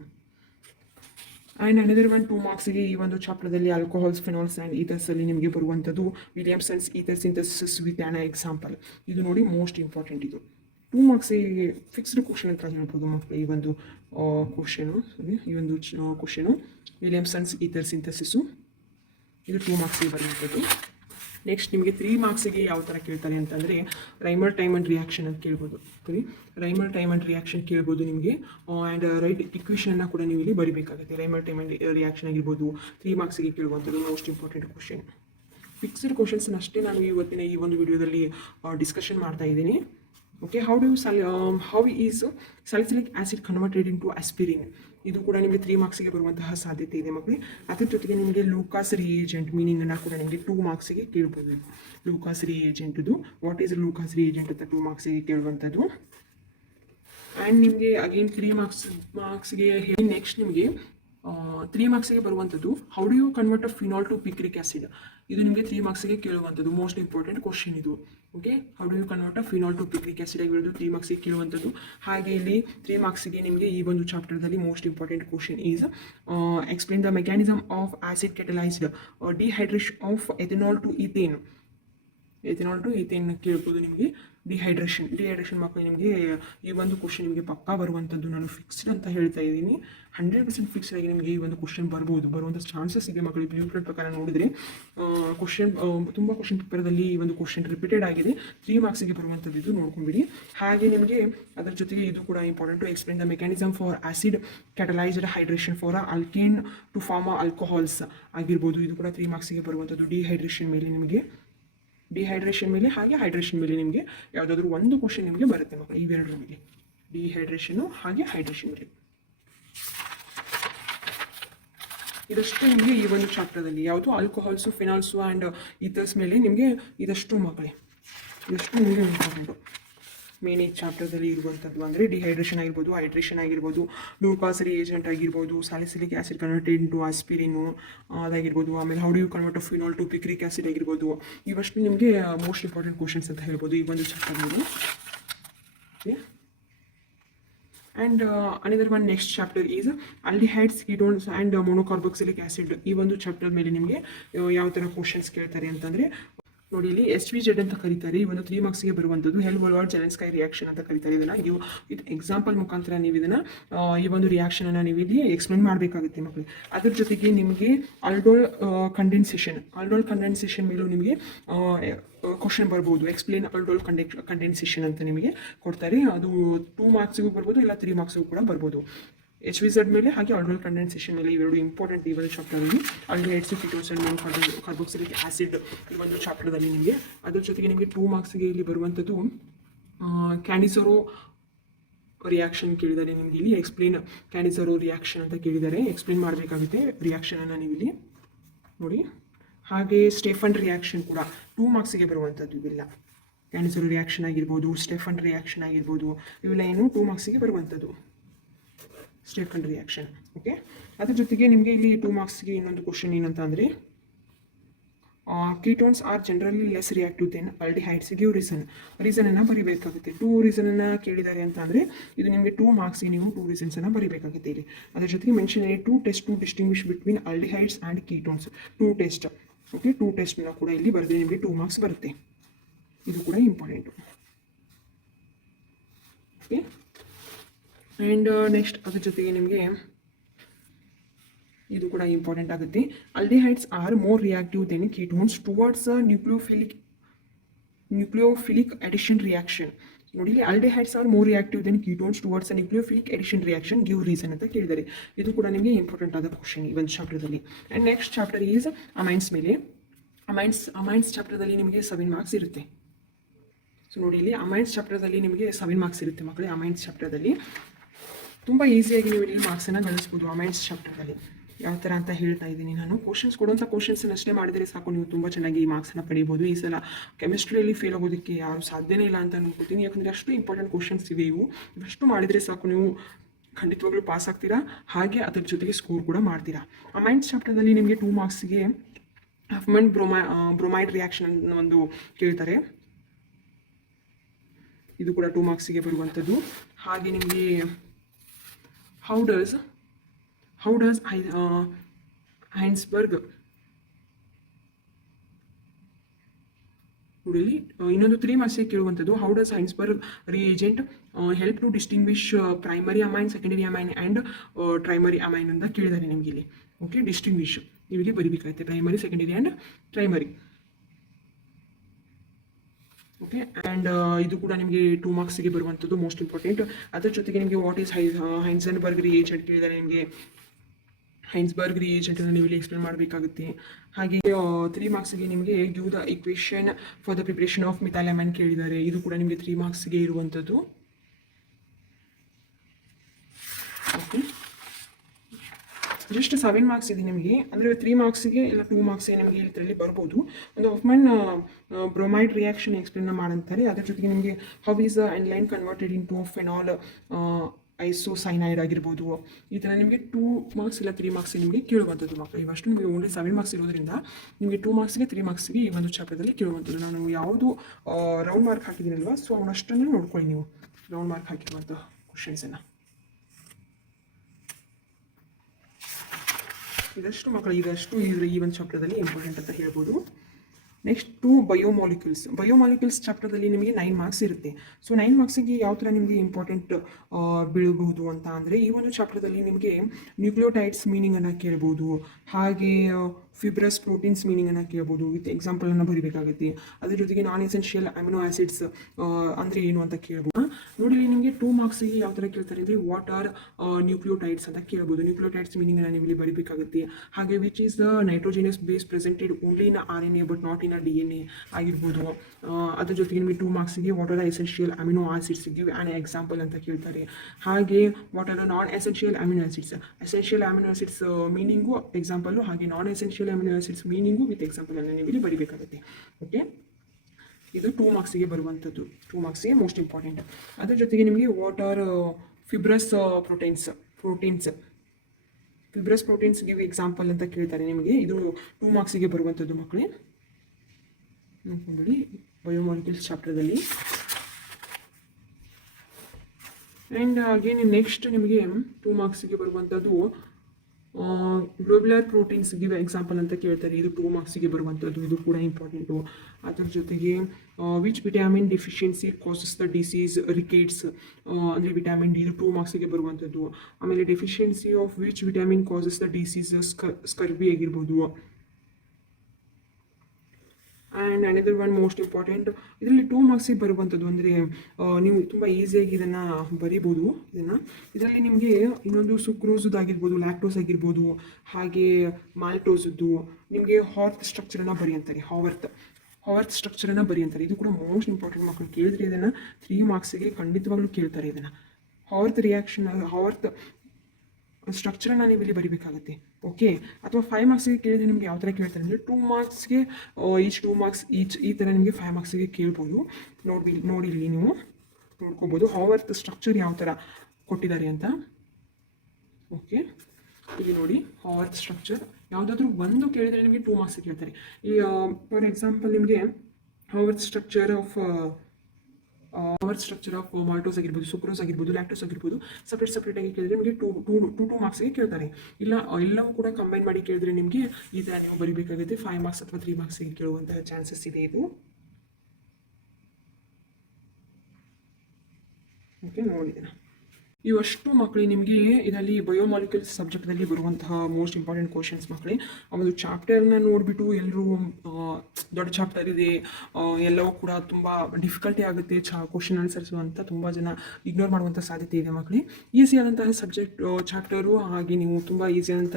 ಆ್ಯಂಡ್ ಅನದರ್ 2 ಮಾರ್ಕ್ಸಿಗೆ ಈ ಒಂದು ಚಾಪ್ಟರ್ದಲ್ಲಿ ಆಲ್ಕೋಹಾಲ್ಸ್, ಫಿನಾಲ್ಸ್ ಆ್ಯಂಡ್ ಈಥರ್ಸಲ್ಲಿ ನಿಮಗೆ ಬರುವಂಥದ್ದು Williamson's ether synthesis with an example. ಇದು ನೋಡಿ ಮೋಸ್ಟ್ ಇಂಪಾರ್ಟೆಂಟ್. ಇದು 2 ಮಾರ್ಕ್ಸಿಗೆ ಫಿಕ್ಸ್ಡ್ ಕ್ವಶನ್ ಅಂತ ಹೇಳ್ಬೋದು ಮಕ್ಕಳು. ಈ ಒಂದು ಕ್ವಶನು ವಿಲಿಯಮ್ಸನ್ಸ್ ಈಥರ್ ಸಿಂಥಸಿಸ್ಸು, ಇದು 2 ಮಾರ್ಕ್ಸಿಗೆ ಬರುವಂಥದ್ದು. ನೆಕ್ಸ್ಟ್ ನಿಮಗೆ 3 ಮಾರ್ಕ್ಸಿಗೆ ಯಾವ ಥರ ಕೇಳ್ತಾರೆ ಅಂತಂದರೆ ರೈಮರ್ ಟೈಮ್ ಆ್ಯಂಡ್ ರಿಯಾಕ್ಷನ್ ಅಂತ ಕೇಳ್ಬೋದು. ಸರಿ, ರೈಮರ್ ಟೈಮ್ ಆ್ಯಂಡ್ ರಿಯಾಕ್ಷನ್ ಕೇಳ್ಬೋದು ನಿಮಗೆ. ಆ್ಯಂಡ್ ರೈಟ್ ಇಕ್ವೇಷನ್ನ ಕೂಡ ನೀವು ಇಲ್ಲಿ ಬರೀಬೇಕಾಗುತ್ತೆ. ರೈಮರ್ ಟೈಮ್ ಆ್ಯಂಡ್ ರಿಯಾಕ್ಷನ್ ಆಗಿರ್ಬೋದು 3 ಮಾರ್ಕ್ಸಿಗೆ ಕೇಳುವಂಥದ್ದು ಮೋಸ್ಟ್ ಇಂಪಾರ್ಟೆಂಟ್ ಕ್ವಶನ್. ಫಿಕ್ಸ್ಡ್ ಕ್ವಶನ್ಸ್ನ ಅಷ್ಟೇ ನಾನು ಇವತ್ತಿನ ಈ ಒಂದು ವಿಡಿಯೋದಲ್ಲಿ ಡಿಸ್ಕಷನ್ ಮಾಡ್ತಾ ಇದ್ದೀನಿ. Okay, how is salicylic acid converted into aspirin. ಇದು ಕೂಡ ನಿಮಗೆ 3 ಮಾರ್ಕ್ಸಿಗೆ ಬರುವಂತಹ ಸಾಧ್ಯತೆ ಇದೆ ಮಕ್ಕಳೇ. ಅದ್ರ ಜೊತೆಗೆ ನಿಮಗೆ ಲೂಕಾಸ್ ರಿಏಜೆಂಟ್ ಮೀನಿಂಗನ್ನು ಕೂಡ ನಿಮಗೆ 2 ಮಾರ್ಕ್ಸಿಗೆ ಕೇಳ್ಬೋದು. ಲೂಕಾಸ್ ರಿಏಜೆಂಟ್ದು ವಾಟ್ ಈಸ್ ಲೂಕಾಸ್ ರಿಏಜೆಂಟ್ ಅಂತ 2 ಮಾರ್ಕ್ಸಿಗೆ ಕೇಳುವಂಥದ್ದು. ಆ್ಯಂಡ್ ನಿಮಗೆ ಅಗೇನ್ 3 ಮಾರ್ಕ್ಸ್ಗೆ ನೆಕ್ಸ್ಟ್ ನಿಮಗೆ 3 ಮಾರ್ಕ್ಸಿಗೆ ಬರುವಂಥದ್ದು how do you convert a phenol to picric acid. ಇದು ನಿಮಗೆ 3 ಮಾರ್ಕ್ಸಿಗೆ ಕೇಳುವಂಥದ್ದು ಮೋಸ್ಟ್ ಇಂಪಾರ್ಟೆಂಟ್ ಕ್ವಶನ್ ಇದು. Okay, how do you convert a phenol to picric acid ಆಗಿರೋದು 3 ಮಾರ್ಕ್ಸಿಗೆ ಕೇಳುವಂಥದ್ದು. ಹಾಗೆ ಇಲ್ಲಿ 3 ಮಾರ್ಕ್ಸಿಗೆ ನಿಮಗೆ ಈ ಒಂದು ಚಾಪ್ಟರ್ದಲ್ಲಿ most important question is explain the mechanism of acid catalysed dehydration of ethanol to ethene. Ethanol to ethene ಕೇಳ್ಬೋದು ನಿಮಗೆ. ಡಿಹೈಡ್ರೇಷನ್ ಮಕ್ಕಳು ನಿಮಗೆ ಈ ಒಂದು ಕ್ವಶನ್ ನಿಮಗೆ ಪಕ್ಕಾ ಬರುವಂಥದ್ದು. ನಾನು ಫಿಕ್ಸ್ಡ್ ಅಂತ ಹೇಳ್ತಾ ಇದ್ದೀನಿ, 100% ಫಿಕ್ಸ್ಡ್ ಆಗಿ ನಿಮಗೆ ಈ ಒಂದು ಕ್ವಶನ್ ಬರುವಂಥ ಚಾನ್ಸಸ್ ಇದೆ ಮಕ್ಕಳು. ಬ್ಲೂ ಪ್ರಿಂಟ್ ಪ್ರಕಾರ ನೋಡಿದರೆ ಕ್ವಶನ್ ತುಂಬ ಕ್ವಶನ್ ಪೇಪರ್ದಲ್ಲಿ ಈ ಒಂದು ಕ್ವಶನ್ ರಿಪೀಟೆಡ್ ಆಗಿದೆ. 3 ಮಾರ್ಕ್ಸಿಗೆ ಬರುವಂಥದ್ದು ಇದು ನೋಡ್ಕೊಂಬಿಡಿ. ಹಾಗೆ ನಿಮಗೆ ಅದರ ಜೊತೆಗೆ ಇದು ಕೂಡ important, to explain the mechanism for acid catalysed hydration for alkene to form alcohols ಆಗಿರ್ಬೋದು. ಇದು ಕೂಡ 3 ಮಾರ್ಕ್ಸಿಗೆ ಬರುವಂಥದ್ದು. ಡಿಹೈಡ್ರೇಷನ್ ಮೇಲೆ ಹಾಗೆ ಹೈಡ್ರೇಷನ್ ಮೇಲೆ ನಿಮಗೆ ಯಾವುದಾದ್ರೂ ಒಂದು ಕ್ವಶನ್ ನಿಮಗೆ ಬರುತ್ತೆ ಮಕ್ಕಳು. ಇವೆರಡರ ಮೇಲೆ ಡಿಹೈಡ್ರೇಷನು ಹಾಗೆ ಹೈಡ್ರೇಷನ್ ಮೇಲೆ. ಇದಷ್ಟು ನಿಮಗೆ ಈ ಒಂದು ಚಾಪ್ಟರ್ದಲ್ಲಿ ಯಾವುದು ಆಲ್ಕೋಹಾಲ್ಸು ಫಿನಾಲ್ಸು ಆ್ಯಂಡ್ ಈಥರ್ಸ್ ಮೇಲೆ ನಿಮಗೆ ಇದಷ್ಟು ಮಕ್ಕಳೇ, ಇದಷ್ಟು ನಿಮಗೆ ಇಂಪಾರ್ಟೆಂಟು ಮೇನ್ ಈ ಚಾಪ್ಟರ್ದಲ್ಲಿ ಇರುವಂಥದ್ದು. ಅಂದರೆ ಡಿಹೈಡ್ರೇಷನ್ ಆಗಿರ್ಬೋದು, ಹೈಡ್ರೇಷನ್ ಆಗಿರ್ಬೋದು, ಲೂಕಾಸ್ ರಿಯೇಜೆಂಟ್ ಆಗಿರ್ಬೋದು, salicylic acid converted to aspirin ಅದಾಗಿರ್ಬೋದು, ಆಮೇಲೆ how do you convert to phenol to picric acid ಆಗಿರ್ಬೋದು. ಇವಷ್ಟು ನಿಮಗೆ ಮೋಸ್ಟ್ ಇಂಪಾರ್ಟೆಂಟ್ ಕ್ವಶನ್ಸ್ ಅಂತ ಹೇಳ್ಬೋದು ಈ ಒಂದು ಚಾಪ್ಟರ್ನಲ್ಲಿ. Okay, and another one next chapter is aldehydes, ketones and monocarboxylic acid. ಈ ಒಂದು ಚಾಪ್ಟರ್ ಮೇಲೆ ನಿಮಗೆ ಯಾವ ಥರ ಕ್ವಶನ್ಸ್ ಕೇಳ್ತಾರೆ ಅಂತಂದರೆ ನೋಡಿ, ಇಲ್ಲಿ SVZ ಅಂತ ಕರೀತಾರೆ. ಈ ಒಂದು 3 ಮಾರ್ಕ್ಸ್ಗೆ ಬರುವಂಥದ್ದು ಹೆಲ್ವೋಲ್ವಾರ್ಡ್ ಜೆಲೆನ್ಸ್ಕೈ ರಿಯಾಕ್ಷನ್ ಅಂತ ಕರೀತಾರೆ. ಇದನ್ನು ಇದು ಎಕ್ಸಾಂಪಲ್ ಮುಖಾಂತರ ನೀವು ಇದನ್ನು ಈ ಒಂದು ರಿಯಾಕ್ಷನನ್ನು ನೀವು ಇಲ್ಲಿ ಎಕ್ಸ್ಪ್ಲೇನ್ ಮಾಡಬೇಕಾಗುತ್ತೆ ಮಕ್ಕಳು. ಅದ್ರ ಜೊತೆಗೆ ನಿಮಗೆ ಆಲ್ಡೋಲ್ ಕಂಡೆನ್ಸೇಷನ್ ಮೇಲೂ ನಿಮಗೆ ಕ್ವಶನ್ ಬರ್ಬೋದು. ಎಕ್ಸ್ಪ್ಲೇನ್ ಆಲ್ಡೋಲ್ ಕಂಡೆನ್ಸೇಷನ್ ಅಂತ ನಿಮಗೆ ಕೊಡ್ತಾರೆ. ಅದು 2 ಮಾರ್ಕ್ಸಿಗೂ ಬರ್ಬೋದು, ಇಲ್ಲ 3 ಮಾರ್ಕ್ಸಿಗೂ ಕೂಡ ಬರ್ಬೋದು. HVZ ಮೇಲೆ ಹಾಗೆ ಆಲ್ಡೋಲ್ ಕಂಡೆನ್ಸೇಷನ್ ಮೇಲೆ ಇವೆರಡು ಇಂಪಾರ್ಟೆಂಟ್ ಈ ಒಂದು ಚಾಪ್ಟರ್ನಲ್ಲಿ. Aldehydes, ketones and monocarboxylic acid ಈ ಒಂದು ಚಾಪ್ಟರ್ದಲ್ಲಿ ನಿಮಗೆ. ಅದ್ರ ಜೊತೆಗೆ ನಿಮಗೆ 2 ಮಾರ್ಕ್ಸ್ಗೆ ಇಲ್ಲಿ ಬರುವಂಥದ್ದು ಕ್ಯಾನಿಸರೋ ರಿಯಾಕ್ಷನ್ ಕೇಳಿದ್ದಾರೆ ನಿಮಗೆ. ಇಲ್ಲಿ ಎಕ್ಸ್ಪ್ಲೇನ್ ಕ್ಯಾನಿಸರೋ ರಿಯಾಕ್ಷನ್ ಅಂತ ಕೇಳಿದ್ದಾರೆ, ಎಕ್ಸ್ಪ್ಲೇನ್ ಮಾಡಬೇಕಾಗುತ್ತೆ ರಿಯಾಕ್ಷನನ್ನು ನೀವು ಇಲ್ಲಿ ನೋಡಿ. ಹಾಗೆ ಸ್ಟೆಫನ್ ರಿಯಾಕ್ಷನ್ ಕೂಡ 2 ಮಾರ್ಕ್ಸಿಗೆ ಬರುವಂಥದ್ದು. ಇವೆಲ್ಲ ಕ್ಯಾನಿಸರೋ ರಿಯಾಕ್ಷನ್ ಆಗಿರ್ಬೋದು, ಸ್ಟೆಫನ್ ರಿಯಾಕ್ಷನ್ ಆಗಿರ್ಬೋದು, ಇವೆಲ್ಲ ಏನು 2 ಮಾರ್ಕ್ಸಿಗೆ ಬರುವಂಥದ್ದು. Stephen reaction. ಓಕೆ, ಅದ್ರ ಜೊತೆಗೆ ನಿಮಗೆ ಇಲ್ಲಿ 2 ಮಾರ್ಕ್ಸ್ಗೆ ಇನ್ನೊಂದು ಕ್ವಶನ್ ಏನಂತ ಅಂದರೆ ketones are generally less reactive than aldehydes, give ರೀಸನನ್ನು ಬರೀಬೇಕಾಗುತ್ತೆ. 2 ರೀಸನನ್ನು ಕೇಳಿದ್ದಾರೆ ಅಂತ ಅಂದರೆ ಇದು ನಿಮಗೆ 2 ಮಾರ್ಕ್ಸ್ಗೆ ನೀವು 2 ರೀಸನ್ಸನ್ನು ಬರೀಬೇಕಾಗುತ್ತೆ ಇಲ್ಲಿ. ಅದರ ಜೊತೆಗೆ mention 2 test to distinguish between aldehydes and ketones. 2 test. Okay, 2 ಟೆಸ್ಟ್ನ ಕೂಡ ಇಲ್ಲಿ ಬರೆದ್ರೆ ನಿಮಗೆ 2 ಮಾರ್ಕ್ಸ್ ಬರುತ್ತೆ. ಇದು ಕೂಡ ಇಂಪಾರ್ಟೆಂಟು. ಓಕೆ, ಆ್ಯಂಡ್ ನೆಕ್ಸ್ಟ್ ಅದ್ರ ಜೊತೆಗೆ ನಿಮಗೆ ಇದು ಕೂಡ ಇಂಪಾರ್ಟೆಂಟ್ ಆಗುತ್ತೆ. Aldehydes are more reactive than ketones towards nucleophilic addition reaction. ನೋಡಿ, ಇಲ್ಲಿ aldehydes are more reactive than ketones towards nucleophilic addition reaction, give reason ಅಂತ ಕೇಳಿದ್ದಾರೆ. ಇದು ಕೂಡ ನಿಮಗೆ ಇಂಪಾರ್ಟೆಂಟ್ ಆದ ಕ್ವಶನ್ ಈ ಒಂದು ಚಾಪ್ಟರ್ದಲ್ಲಿ. And next chapter is amines ಮೇಲೆ. ಅಮೈನ್ಸ್ ಚಾಪ್ಟರ್ದಲ್ಲಿ ನಿಮಗೆ 7 ಮಾರ್ಕ್ಸ್ ಇರುತ್ತೆ. ಸೊ ನೋಡಿ, ಇಲ್ಲಿ ಅಮೈನ್ಸ್ ಚಾಪ್ಟರ್ದಲ್ಲಿ ನಿಮಗೆ 7 ಮಾರ್ಕ್ಸ್ ಇರುತ್ತೆ ಮಕ್ಕಳೇ. ಅಮೈನ್ಸ್ ಚಾಪ್ಟರ್ದಲ್ಲಿ ತುಂಬ ಈಸಿಯಾಗಿ ನೀವು ಇಲ್ಲಿ ಮಾರ್ಕ್ಸನ್ನು ಗಳಿಸ್ಬೋದು. ಅಮೈನ್ಸ್ ಚಾಪ್ಟರ್ದಲ್ಲಿ ಯಾವ ಥರ ಅಂತ ಹೇಳ್ತಾ ಇದ್ದೀನಿ ನಾನು. ಕೊಡುವಂಥ ಕ್ವಶನ್ಸನ್ನು ಅಷ್ಟೇ ಮಾಡಿದರೆ ಸಾಕು, ನೀವು ತುಂಬ ಚೆನ್ನಾಗಿ ಈ ಮಾರ್ಕ್ಸನ್ನು ಪಡಿಬೋದು. ಈ ಸಲ ಕೆಮಿಸ್ಟ್ರಿಯಲ್ಲಿ ಫೇಲ್ ಆಗೋದಕ್ಕೆ ಯಾರು ಸಾಧ್ಯನೇ ಇಲ್ಲ ಅಂತ ಅನ್ಕೋತೀನಿ. ಯಾಕಂದರೆ ಅಷ್ಟು ಇಂಪಾರ್ಟೆಂಟ್ ಕ್ವಶನ್ಸ್ ಇವೆ ಇವು. ಇಷ್ಟು ಮಾಡಿದರೆ ಸಾಕು, ನೀವು ಖಂಡಿತವಾಗ್ಲೂ ಪಾಸ್ ಆಗ್ತೀರಾ, ಹಾಗೆ ಅದರ ಜೊತೆಗೆ ಸ್ಕೋರ್ ಕೂಡ ಮಾಡ್ತೀರಾ. ಅಮೈನ್ಸ್ ಚಾಪ್ಟರ್ದಲ್ಲಿ ನಿಮಗೆ 2 ಮಾರ್ಕ್ಸ್ಗೆ ಹಫ್ಮನ್ ಬ್ರೋಮೈಡ್ ರಿಯಾಕ್ಷನ್ ಒಂದು ಕೇಳ್ತಾರೆ. ಇದು ಕೂಡ 2 ಮಾರ್ಕ್ಸಿಗೆ ಬರುವಂಥದ್ದು. ಹಾಗೆ ನಿಮಗೆ ಹೌ ಡಸ್ ಹೈನ್ಸ್ಬರ್ಗ್ ನೋಡಿ, ಇನ್ನೊಂದು 3 ಮಾರ್ಕ್ಸಿಗೆ ಕೇಳುವಂಥದ್ದು. How does Hinsberg reagent help to distinguish primary amine, secondary amine and tertiary amine ಅಂತ ಕೇಳಿದ್ದಾರೆ ನಿಮಗೆ ಇಲ್ಲಿ. ಓಕೆ, ಡಿಸ್ಟಿಂಗ್ವಿಶ್ ನೀವು ಇಲ್ಲಿ ಬರೀಬೇಕಾಗುತ್ತೆ, primary, secondary and tertiary. Okay, and ಇದು ಕೂಡ ನಿಮಗೆ 2 ಮಾರ್ಕ್ಸಿಗೆ ಬರುವಂಥದ್ದು ಮೋಸ್ಟ್ ಇಂಪಾರ್ಟೆಂಟ್. ಅದರ ಜೊತೆಗೆ ನಿಮಗೆ ವಾಟ್ ಈಸ್ ಹೈನ್ಸನ್ಬರ್ಗ್ ರಿಯೇಜೆಂಟ್ ಕೇಳಿದರೆ ನಿಮಗೆ ಹೈನ್ಸ್ಬರ್ಗ್ ರಿಯೇಜೆಂಟನ್ನು ನೀವು ಇಲ್ಲಿ ಎಕ್ಸ್ಪ್ಲೇನ್ ಮಾಡಬೇಕಾಗುತ್ತೆ. ಹಾಗೆ 3 ಮಾರ್ಕ್ಸಿಗೆ ನಿಮಗೆ give the equation for the preparation of methylamine ಕೇಳಿದ್ದಾರೆ. ಇದು ಕೂಡ ನಿಮಗೆ 3 ಮಾರ್ಕ್ಸಿಗೆ ಇರುವಂಥದ್ದು. ಓಕೆ, ಜಸ್ಟ್ 7 ಮಾರ್ಕ್ಸ್ ಇದೆ ನಿಮಗೆ, ಅಂದರೆ 3 ಮಾರ್ಕ್ಸಿಗೆ ಇಲ್ಲ 2 ಮಾರ್ಕ್ಸಿಗೆ ನಿಮಗೆ ಇದರಲ್ಲಿ ಬರ್ಬೋದು. ಒಂದು ಹಾಫ್ಮನ್ ಬ್ರೋಮೈಡ್ ರಿಯಾಕ್ಷನ್ ಎಕ್ಸ್ಪ್ಲೇನ್ ಮಾಡಂತಾರೆ. ಅದ್ರ ಜೊತೆಗೆ ನಿಮಗೆ how is aniline converted in to phenol isocyanide ಆಗಿರ್ಬೋದು. ಈ ಥರ ನಿಮಗೆ 2 ಮಾರ್ಕ್ಸ್ ಇಲ್ಲ 3 ಮಾರ್ಕ್ಸ್ ನಿಮಗೆ ಕೇಳುವಂಥದ್ದು ಮಕ್ಕಳು. ಇವಷ್ಟು ನಿಮಗೆ ಓನ್ಲಿ 7 ಮಾರ್ಕ್ಸ್ ಇರೋದ್ರಿಂದ ನಿಮಗೆ 2 ಮಾರ್ಕ್ಸ್ಗೆ 3 ಮಾರ್ಕ್ಸ್ಗೆ ಈ ಒಂದು ಚಾಪ್ಟರ್ದಲ್ಲಿ ಕೇಳುವಂಥದ್ದು. ನಾನು ಯಾವುದು ರೌಂಡ್ ಮಾರ್ಕ್ ಹಾಕಿದ್ದೀನಲ್ವ, ಸೊ ಅವನಷ್ಟನ್ನು ನೋಡ್ಕೊಳ್ಳಿ ನೀವು ರೌಂಡ್ ಮಾರ್ಕ್ ಹಾಕಿರುವಂಥ ಕ್ವಶನ್ಸನ್ನು. ಇದಷ್ಟು ಮಕ್ಕಳು ಇದಷ್ಟು ಈ ಒಂದು ಚಾಪ್ಟರ್ದಲ್ಲಿ ಇಂಪಾರ್ಟೆಂಟ್ ಅಂತ ಹೇಳ್ಬೋದು. ನೆಕ್ಸ್ಟ್ ಬಯೋಮಾಲಿಕ್ಯೂಲ್ಸ್ ಚಾಪ್ಟರ್ದಲ್ಲಿ ನಿಮಗೆ 9 ಮಾರ್ಕ್ಸ್ ಇರುತ್ತೆ. ಸೊ 9 ಮಾರ್ಕ್ಸಿಗೆ ಯಾವ ಥರ ನಿಮಗೆ ಇಂಪಾರ್ಟೆಂಟ್ ಬೀಳಬಹುದು ಅಂತ ಅಂದರೆ, ಈ ಒಂದು ಚಾಪ್ಟರ್ದಲ್ಲಿ ನಿಮಗೆ ನ್ಯೂಕ್ಲಿಯೋಟೈಡ್ಸ್ ಮೀನಿಂಗನ್ನು ಕೇಳ್ಬೋದು, ಹಾಗೆ ಫಿಬ್ರಸ್ ಪ್ರೋಟೀನ್ಸ್ ಮೀನಿಂಗನ್ನು ಕೇಳ್ಬೋದು, ವಿತ್ ಎಕ್ಸಾಂಪಲನ್ನು ಬರೀಬೇಕಾಗುತ್ತೆ. ಅದ್ರ ಜೊತೆಗೆ ನಾನ್ ಎಸೆನ್ಷಿಯಲ್ ಅಮಿನೋ ಆ್ಯಸಿಡ್ಸ್ ಅಂದರೆ ಏನು ಅಂತ ಕೇಳ್ಬೋದು. ನೋಡಿ ನಿಮಗೆ 2 ಮಾರ್ಕ್ಸಿಗೆ ಯಾವ ಥರ ಕೇಳ್ತಾರೆ ಅಂದರೆ, ವಾಟ್ ಆರ್ ನ್ಯೂಕ್ಲಿಯೋಟೈಡ್ಸ್ ಅಂತ ಕೇಳ್ಬೋದು. ನ್ಯೂಕ್ಲಿಯೋಟೈಡ್ಸ್ ಮೀನಿಂಗನ್ನು ನೀವು ಇಲ್ಲಿ ಬರೀಬೇಕಾಗುತ್ತೆ. ಹಾಗೆ which is the nitrogenous base presented only in RNA but not in DNA ಆಗಿರ್ಬೋದು. ಅದ್ರ ಜೊತೆಗೆ ನಿಮಗೆ 2 ಮಾರ್ಕ್ಸಿಗೆ what are essential amino acids give an example ಅಂತ ಕೇಳ್ತಾರೆ. ಹಾಗೆ what are non essential amino acids, essential amino acids meaning example, ಹಾಗೆ non essential amino acids meaning with example ಅನ್ನು ನೀವು ಇಲ್ಲಿ ಬರೀಬೇಕಾಗುತ್ತೆ. ಓಕೆ, ಇದು 2 ಮಾರ್ಕ್ಸಿಗೆ ಬರುವಂಥದ್ದು, 2 ಮಾರ್ಕ್ಸಿಗೆ ಮೋಸ್ಟ್ ಇಂಪಾರ್ಟೆಂಟ್. ಅದ್ರ ಜೊತೆಗೆ ನಿಮಗೆ what are fibrous proteins give example ಅಂತ ಕೇಳ್ತಾರೆ ನಿಮಗೆ. ಇದು 2 ಮಾರ್ಕ್ಸಿಗೆ ಬರುವಂಥದ್ದು ಮಕ್ಕಳೇ, ನೋಡ್ಕೊಂಡ್ಬಿಡಿ ಬಯೋಮಾಲಿಕ್ಯೂಲ್ಸ್ ಚಾಪ್ಟರ್ದಲ್ಲಿ. ಆ್ಯಂಡ್ ಅಗೇನ್ ನೆಕ್ಸ್ಟ್ ನಿಮಗೆ 2 ಮಾರ್ಕ್ಸಿಗೆ ಬರುವಂಥದ್ದು ಗ್ಲೋಬ್ಯುಲರ್ ಪ್ರೋಟೀನ್ಸ್ ಗಿವ್ ಎಕ್ಸಾಂಪಲ್ ಅಂತ ಕೇಳ್ತಾರೆ. ಇದು 2 ಮಾರ್ಕ್ಸಿಗೆ ಬರುವಂಥದ್ದು, ಇದು ಕೂಡ ಇಂಪಾರ್ಟೆಂಟು. ಅದ್ರ ಜೊತೆಗೆ which vitamin deficiency causes the disease rickets ಅಂದರೆ ವಿಟಾಮಿನ್ ಡಿ, ಇದು 2 ಮಾರ್ಕ್ಸಿಗೆ ಬರುವಂಥದ್ದು. ಆಮೇಲೆ deficiency of which vitamin causes the disease scurvy ಆಗಿರ್ಬೋದು. And another one most important, ಇದರಲ್ಲಿ 2 ಮಾರ್ಕ್ಸಿಗೆ ಬರುವಂಥದ್ದು ಅಂದರೆ ನೀವು ತುಂಬ ಈಸಿಯಾಗಿ ಇದನ್ನು ಬರೀಬೋದು. ಇದರಲ್ಲಿ ನಿಮಗೆ ಇನ್ನೊಂದು ಸುಕ್ರೋಸದಾಗಿರ್ಬೋದು, ಲ್ಯಾಕ್ಟೋಸ್ ಆಗಿರ್ಬೋದು, ಹಾಗೆ ಮಾಲ್ಟೋಸದ್ದು ನಿಮಗೆ ಹಾರ್ತ್ ಸ್ಟ್ರಕ್ಚರನ್ನು ಬರೀ ಸ್ಟ್ರಕ್ಚರನ್ನು ಬರೀ ಅಂತಾರೆ. ಇದು ಕೂಡ ಮೋಸ್ಟ್ ಇಂಪಾರ್ಟೆಂಟ್ ಮಕ್ಕಳು. ಕೇಳಿದ್ರೆ ಇದನ್ನು 3 ಮಾರ್ಕ್ಸಿಗೆ ಖಂಡಿತವಾಗ್ಲೂ ಕೇಳ್ತಾರೆ. ಇದನ್ನು ಹಾರ್ತ್ ಸ್ಟ್ರಕ್ಚರನ್ನು ನೀವು ಇಲ್ಲಿ ಬರೀಬೇಕಾಗುತ್ತೆ. ಓಕೆ, ಅಥವಾ 5 ಮಾರ್ಕ್ಸಿಗೆ ಕೇಳಿದ್ರೆ ನಿಮಗೆ ಯಾವ ಥರ ಕೇಳ್ತಾರೆ ಅಂದರೆ 2 ಮಾರ್ಕ್ಸ್ಗೆ ಟೂ ಮಾರ್ಕ್ಸ್ ಈ ಥರ ನಿಮಗೆ 5 ಮಾರ್ಕ್ಸಿಗೆ ಕೇಳ್ಬೋದು. ನೋಡಿ ಇಲ್ಲಿ ನೀವು ನೋಡ್ಕೋಬೋದು ಹಾರ್ತ್ ಸ್ಟ್ರಕ್ಚರ್ ಯಾವ ಥರ ಕೊಟ್ಟಿದ್ದಾರೆ ಅಂತ. ಓಕೆ, ಇಲ್ಲಿ ನೋಡಿ ಹಾರ್ತ್ ಸ್ಟ್ರಕ್ಚರ್ ಯಾವುದಾದ್ರೂ ಒಂದು ಕೇಳಿದರೆ ನಿಮಗೆ 2 ಮಾರ್ಕ್ಸಿಗೆ ಕೇಳ್ತಾರೆ. ಈ ಫಾರ್ ಎಕ್ಸಾಂಪಲ್ ನಿಮಗೆ ಹಾರ್ತ್ ಸ್ಟ್ರಕ್ಚರ್ ಆಫ್ ಮಾಲ್ಟೋಸ್ ಆಗಿರ್ಬೋದು, ಸುಕ್ರೋಸ್ ಆಗಿರ್ಬೋದು, ಲ್ಯಾಕ್ಟೋಸ್ ಆಗಿರ್ಬೋದು ಸಪ್ರೇಟಾಗಿ ಕೇಳಿದ್ರೆ ನಿಮಗೆ 2 ಮಾರ್ಕ್ಸಿಗೆ ಕೇಳ್ತಾರೆ. ಇಲ್ಲ ಎಲ್ಲವೂ ಕೂಡ ಕಂಬೈನ್ ಮಾಡಿ ಕೇಳಿದ್ರೆ ನಿಮಗೆ ಈ ಥರ ನೀವು ಬರೀಬೇಕಾಗುತ್ತೆ. 5 ಮಾರ್ಕ್ಸ್ ಅಥವಾ 3 ಮಾರ್ಕ್ಸಿಗೆ ಕೇಳುವಂತಹ ಚಾನ್ಸಸ್ ಇದೆ ಇದು. ಓಕೆ, ನೋಡಿದೆ ಇವಷ್ಟು ಮಕ್ಕಳು ನಿಮಗೆ ಇದರಲ್ಲಿ ಬಯೋಮಾಲಿಕ್ಯೂಲ್ಸ್ ಸಬ್ಜೆಕ್ಟ್ದಲ್ಲಿ ಬರುವಂತಹ ಮೋಸ್ಟ್ ಇಂಪಾರ್ಟೆಂಟ್ ಕ್ವಶನ್ಸ್ ಮಕ್ಕಳೇ. ಒಂದು ಚಾಪ್ಟರ್ನ ನೋಡಿಬಿಟ್ಟು ಎಲ್ಲರೂ ದೊಡ್ಡ ಚಾಪ್ಟರ್ ಇದೆ, ಎಲ್ಲವೂ ಕೂಡ ತುಂಬ ಡಿಫಿಕಲ್ಟಿ ಆಗುತ್ತೆ ಕ್ವಶನ್ ಆನ್ಸರ್ಸು ಅಂತ ತುಂಬ ಜನ ಇಗ್ನೋರ್ ಮಾಡುವಂಥ ಸಾಧ್ಯತೆ ಇದೆ ಮಕ್ಕಳೇ. ಈಸಿಯಾದಂತಹ ಚಾಪ್ಟರು, ಹಾಗೆ ನೀವು ತುಂಬ ಈಸಿಯಾದಂಥ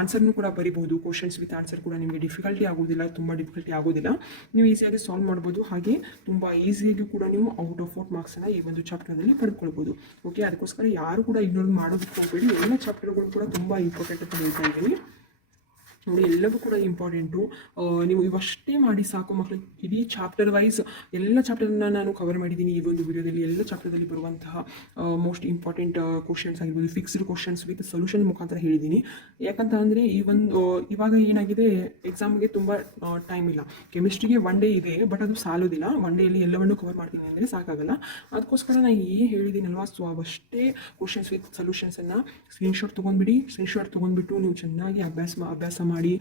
ಆನ್ಸರ್ನೂ ಕೂಡ ಬರಿಬೋದು. ಕ್ವಶನ್ಸ್ ವಿತ್ ಆನ್ಸರ್ ಕೂಡ ನಿಮಗೆ ಡಿಫಿಕಲ್ಟಿ ಆಗೋದಿಲ್ಲ, ತುಂಬ ಡಿಫಿಕಲ್ಟಿ ಆಗೋದಿಲ್ಲ. ನೀವು ಈಸಿಯಾಗಿ ಸಾಲ್ವ್ ಮಾಡ್ಬೋದು. ಹಾಗೆ ತುಂಬ ಈಸಿಯಾಗಿ ಕೂಡ ನೀವು ಔಟ್ ಆಫ್ 4 ಮಾರ್ಕ್ಸನ್ನು ಈ ಒಂದು ಚಾಪ್ಟರ್ನಲ್ಲಿ ಪಡ್ಕೊಳ್ಬೋದು. ಓಕೆ, ಅದಕ್ಕೋಸ್ಕರ ಯಾರು ಕೂಡ ಇಗ್ನೋರ್ ಮಾಡೋದಕ್ಕೆ ಹೋಗಬೇಡಿ. ಎಲ್ಲ ಚಾಪ್ಟರ್ಗಳು ಕೂಡ ತುಂಬ ಇಂಪಾರ್ಟೆಂಟ್ ಅಂತ ಹೇಳ್ತಾ ಇದ್ದೀನಿ ನೋಡಿ. ಎಲ್ಲವೂ ಕೂಡ ಇಂಪಾರ್ಟೆಂಟು. ನೀವು ಇವಷ್ಟೇ ಮಾಡಿ ಸಾಕು ಮಕ್ಕಳು. ಇಡೀ ಚಾಪ್ಟರ್ ವೈಸ್ ಎಲ್ಲ ಚಾಪ್ಟರ್ನ ನಾನು ಕವರ್ ಮಾಡಿದ್ದೀನಿ ಈ ಒಂದು ವಿಡಿಯೋದಲ್ಲಿ. ಎಲ್ಲ ಚಾಪ್ಟರ್ದಲ್ಲಿ ಬರುವಂತಹ ಮೋಸ್ಟ್ ಇಂಪಾರ್ಟೆಂಟ್ ಕ್ವಶನ್ಸ್ ಆಗಿರ್ಬೋದು, ಫಿಕ್ಸ್ಡ್ ಕ್ವಶನ್ಸ್ ವಿತ್ ಸೊಲ್ಯೂಷನ್ ಮುಖಾಂತರ ಹೇಳಿದ್ದೀನಿ. ಯಾಕಂತ ಅಂದರೆ ಇವಾಗ ಏನಾಗಿದೆ, ಎಕ್ಸಾಮ್ಗೆ ತುಂಬ ಟೈಮ್ ಇಲ್ಲ. ಕೆಮಿಸ್ಟ್ರಿಗೆ 1 ಡೇ ಇದೆ, ಬಟ್ ಅದು ಸಾಲೋದಿಲ್ಲ. 1 ಡೇಯಲ್ಲಿ ಎಲ್ಲವನ್ನೂ ಕವರ್ ಮಾಡ್ತೀನಿ ಅಂದರೆ ಸಾಕಾಗಲ್ಲ. ಅದಕ್ಕೋಸ್ಕರ ನಾನು ಹೇಳಿದ್ದೀನಲ್ವಾ, ಸೊ ಅವಷ್ಟೇ ಕ್ವಶನ್ಸ್ ವಿತ್ ಸೊಲ್ಯೂಷನ್ಸನ್ನು ಸ್ಕ್ರೀನ್ಶಾಟ್ ತೊಗೊಂಡ್ಬಿಟ್ಟು ನೀವು ಚೆನ್ನಾಗಿ ಅಭ್ಯಾಸ ಮಾಡಿ.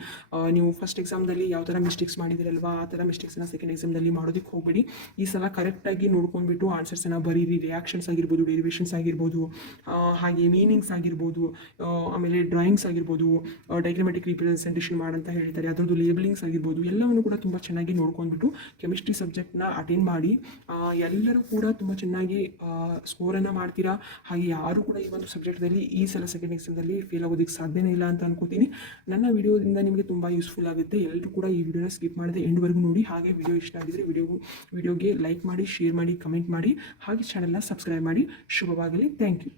ನೀವು ಫಸ್ಟ್ ಎಕ್ಸಾಮ್ದಲ್ಲಿ ಯಾವ ಥರ ಮಿಸ್ಟೇಕ್ಸ್ ಮಾಡಿದಿರಲ್ವಾ, ಆ ಥರ ಮಿಸ್ಟೇಕ್ಸನ್ನು ಸೆಕೆಂಡ್ ಎಕ್ಸಾಮ್ದಲ್ಲಿ ಮಾಡೋದಕ್ಕೆ ಹೋಗಬೇಡಿ. ಈ ಸಲ ಕರೆಕ್ಟಾಗಿ ನೋಡ್ಕೊಂಡ್ಬಿಟ್ಟು ಆನ್ಸರ್ಸನ್ನು ಬರೀರಿ. ರಿಯಾಕ್ಷನ್ಸ್ ಆಗಿರ್ಬೋದು, ಡೆರಿವೇಷನ್ಸ್ ಆಗಿರ್ಬೋದು, ಹಾಗೆ ಮೀನಿಂಗ್ಸ್ ಆಗಿರ್ಬೋದು, ಆಮೇಲೆ ಡ್ರಾಯಿಂಗ್ಸ್ ಆಗಿರ್ಬೋದು, ಡೈಗ್ರಾಮೆಟಿಕ್ ರಿಪ್ರೆಸೆಂಟೇಷನ್ ಮಾಡಂತ ಹೇಳ್ತಾರೆ, ಅದರದ್ದು ಲೇಬಲಿಂಗ್ಸ್ ಆಗಿರ್ಬೋದು, ಎಲ್ಲವನ್ನು ಕೂಡ ತುಂಬ ಚೆನ್ನಾಗಿ ನೋಡ್ಕೊಂಡ್ಬಿಟ್ಟು ಕೆಮಿಸ್ಟ್ರಿ ಸಬ್ಜೆಕ್ಟ್ನ ಅಟೆಂಡ್ ಮಾಡಿ. ಎಲ್ಲರೂ ಕೂಡ ತುಂಬ ಚೆನ್ನಾಗಿ ಸ್ಕೋರನ್ನು ಮಾಡ್ತೀರಾ. ಹಾಗೆ ಯಾರು ಕೂಡ ಈ ಒಂದು ಸಬ್ಜೆಕ್ಟ್ದಲ್ಲಿ ಈ ಸಲ ಸೆಕೆಂಡ್ ಎಕ್ಸಾಮ್ದಲ್ಲಿ ಫೇಲ್ ಆಗೋದಕ್ಕೆ ಸಾಧ್ಯನೇ ಇಲ್ಲ ಅಂತ ಅನ್ಕೋತೀನಿ. ನನ್ನ ವಿಡಿಯೋದಿಂದ ನಿಮಗೆ ತುಂಬ ಯೂಸ್ಫುಲ್ ಆಗುತ್ತೆ. ಎಲ್ಲರೂ ಕೂಡ ಈ ವಿಡಿಯೋನ ಸ್ಕಿಪ್ ಮಾಡದೆ ಎಂಡ್ವರೆಗೂ ನೋಡಿ. ಹಾಗೆ ವಿಡಿಯೋ ಇಷ್ಟ ಆಗಿದ್ರೆ ವಿಡಿಯೋಗೆ ಲೈಕ್ ಮಾಡಿ, ಶೇರ್ ಮಾಡಿ, ಕಮೆಂಟ್ ಮಾಡಿ, ಹಾಗೆ ಚಾನೆಲ್ನ ಸಬ್ಸ್ಕ್ರೈಬ್ ಮಾಡಿ. ಶುಭವಾಗಲಿ. Thank you.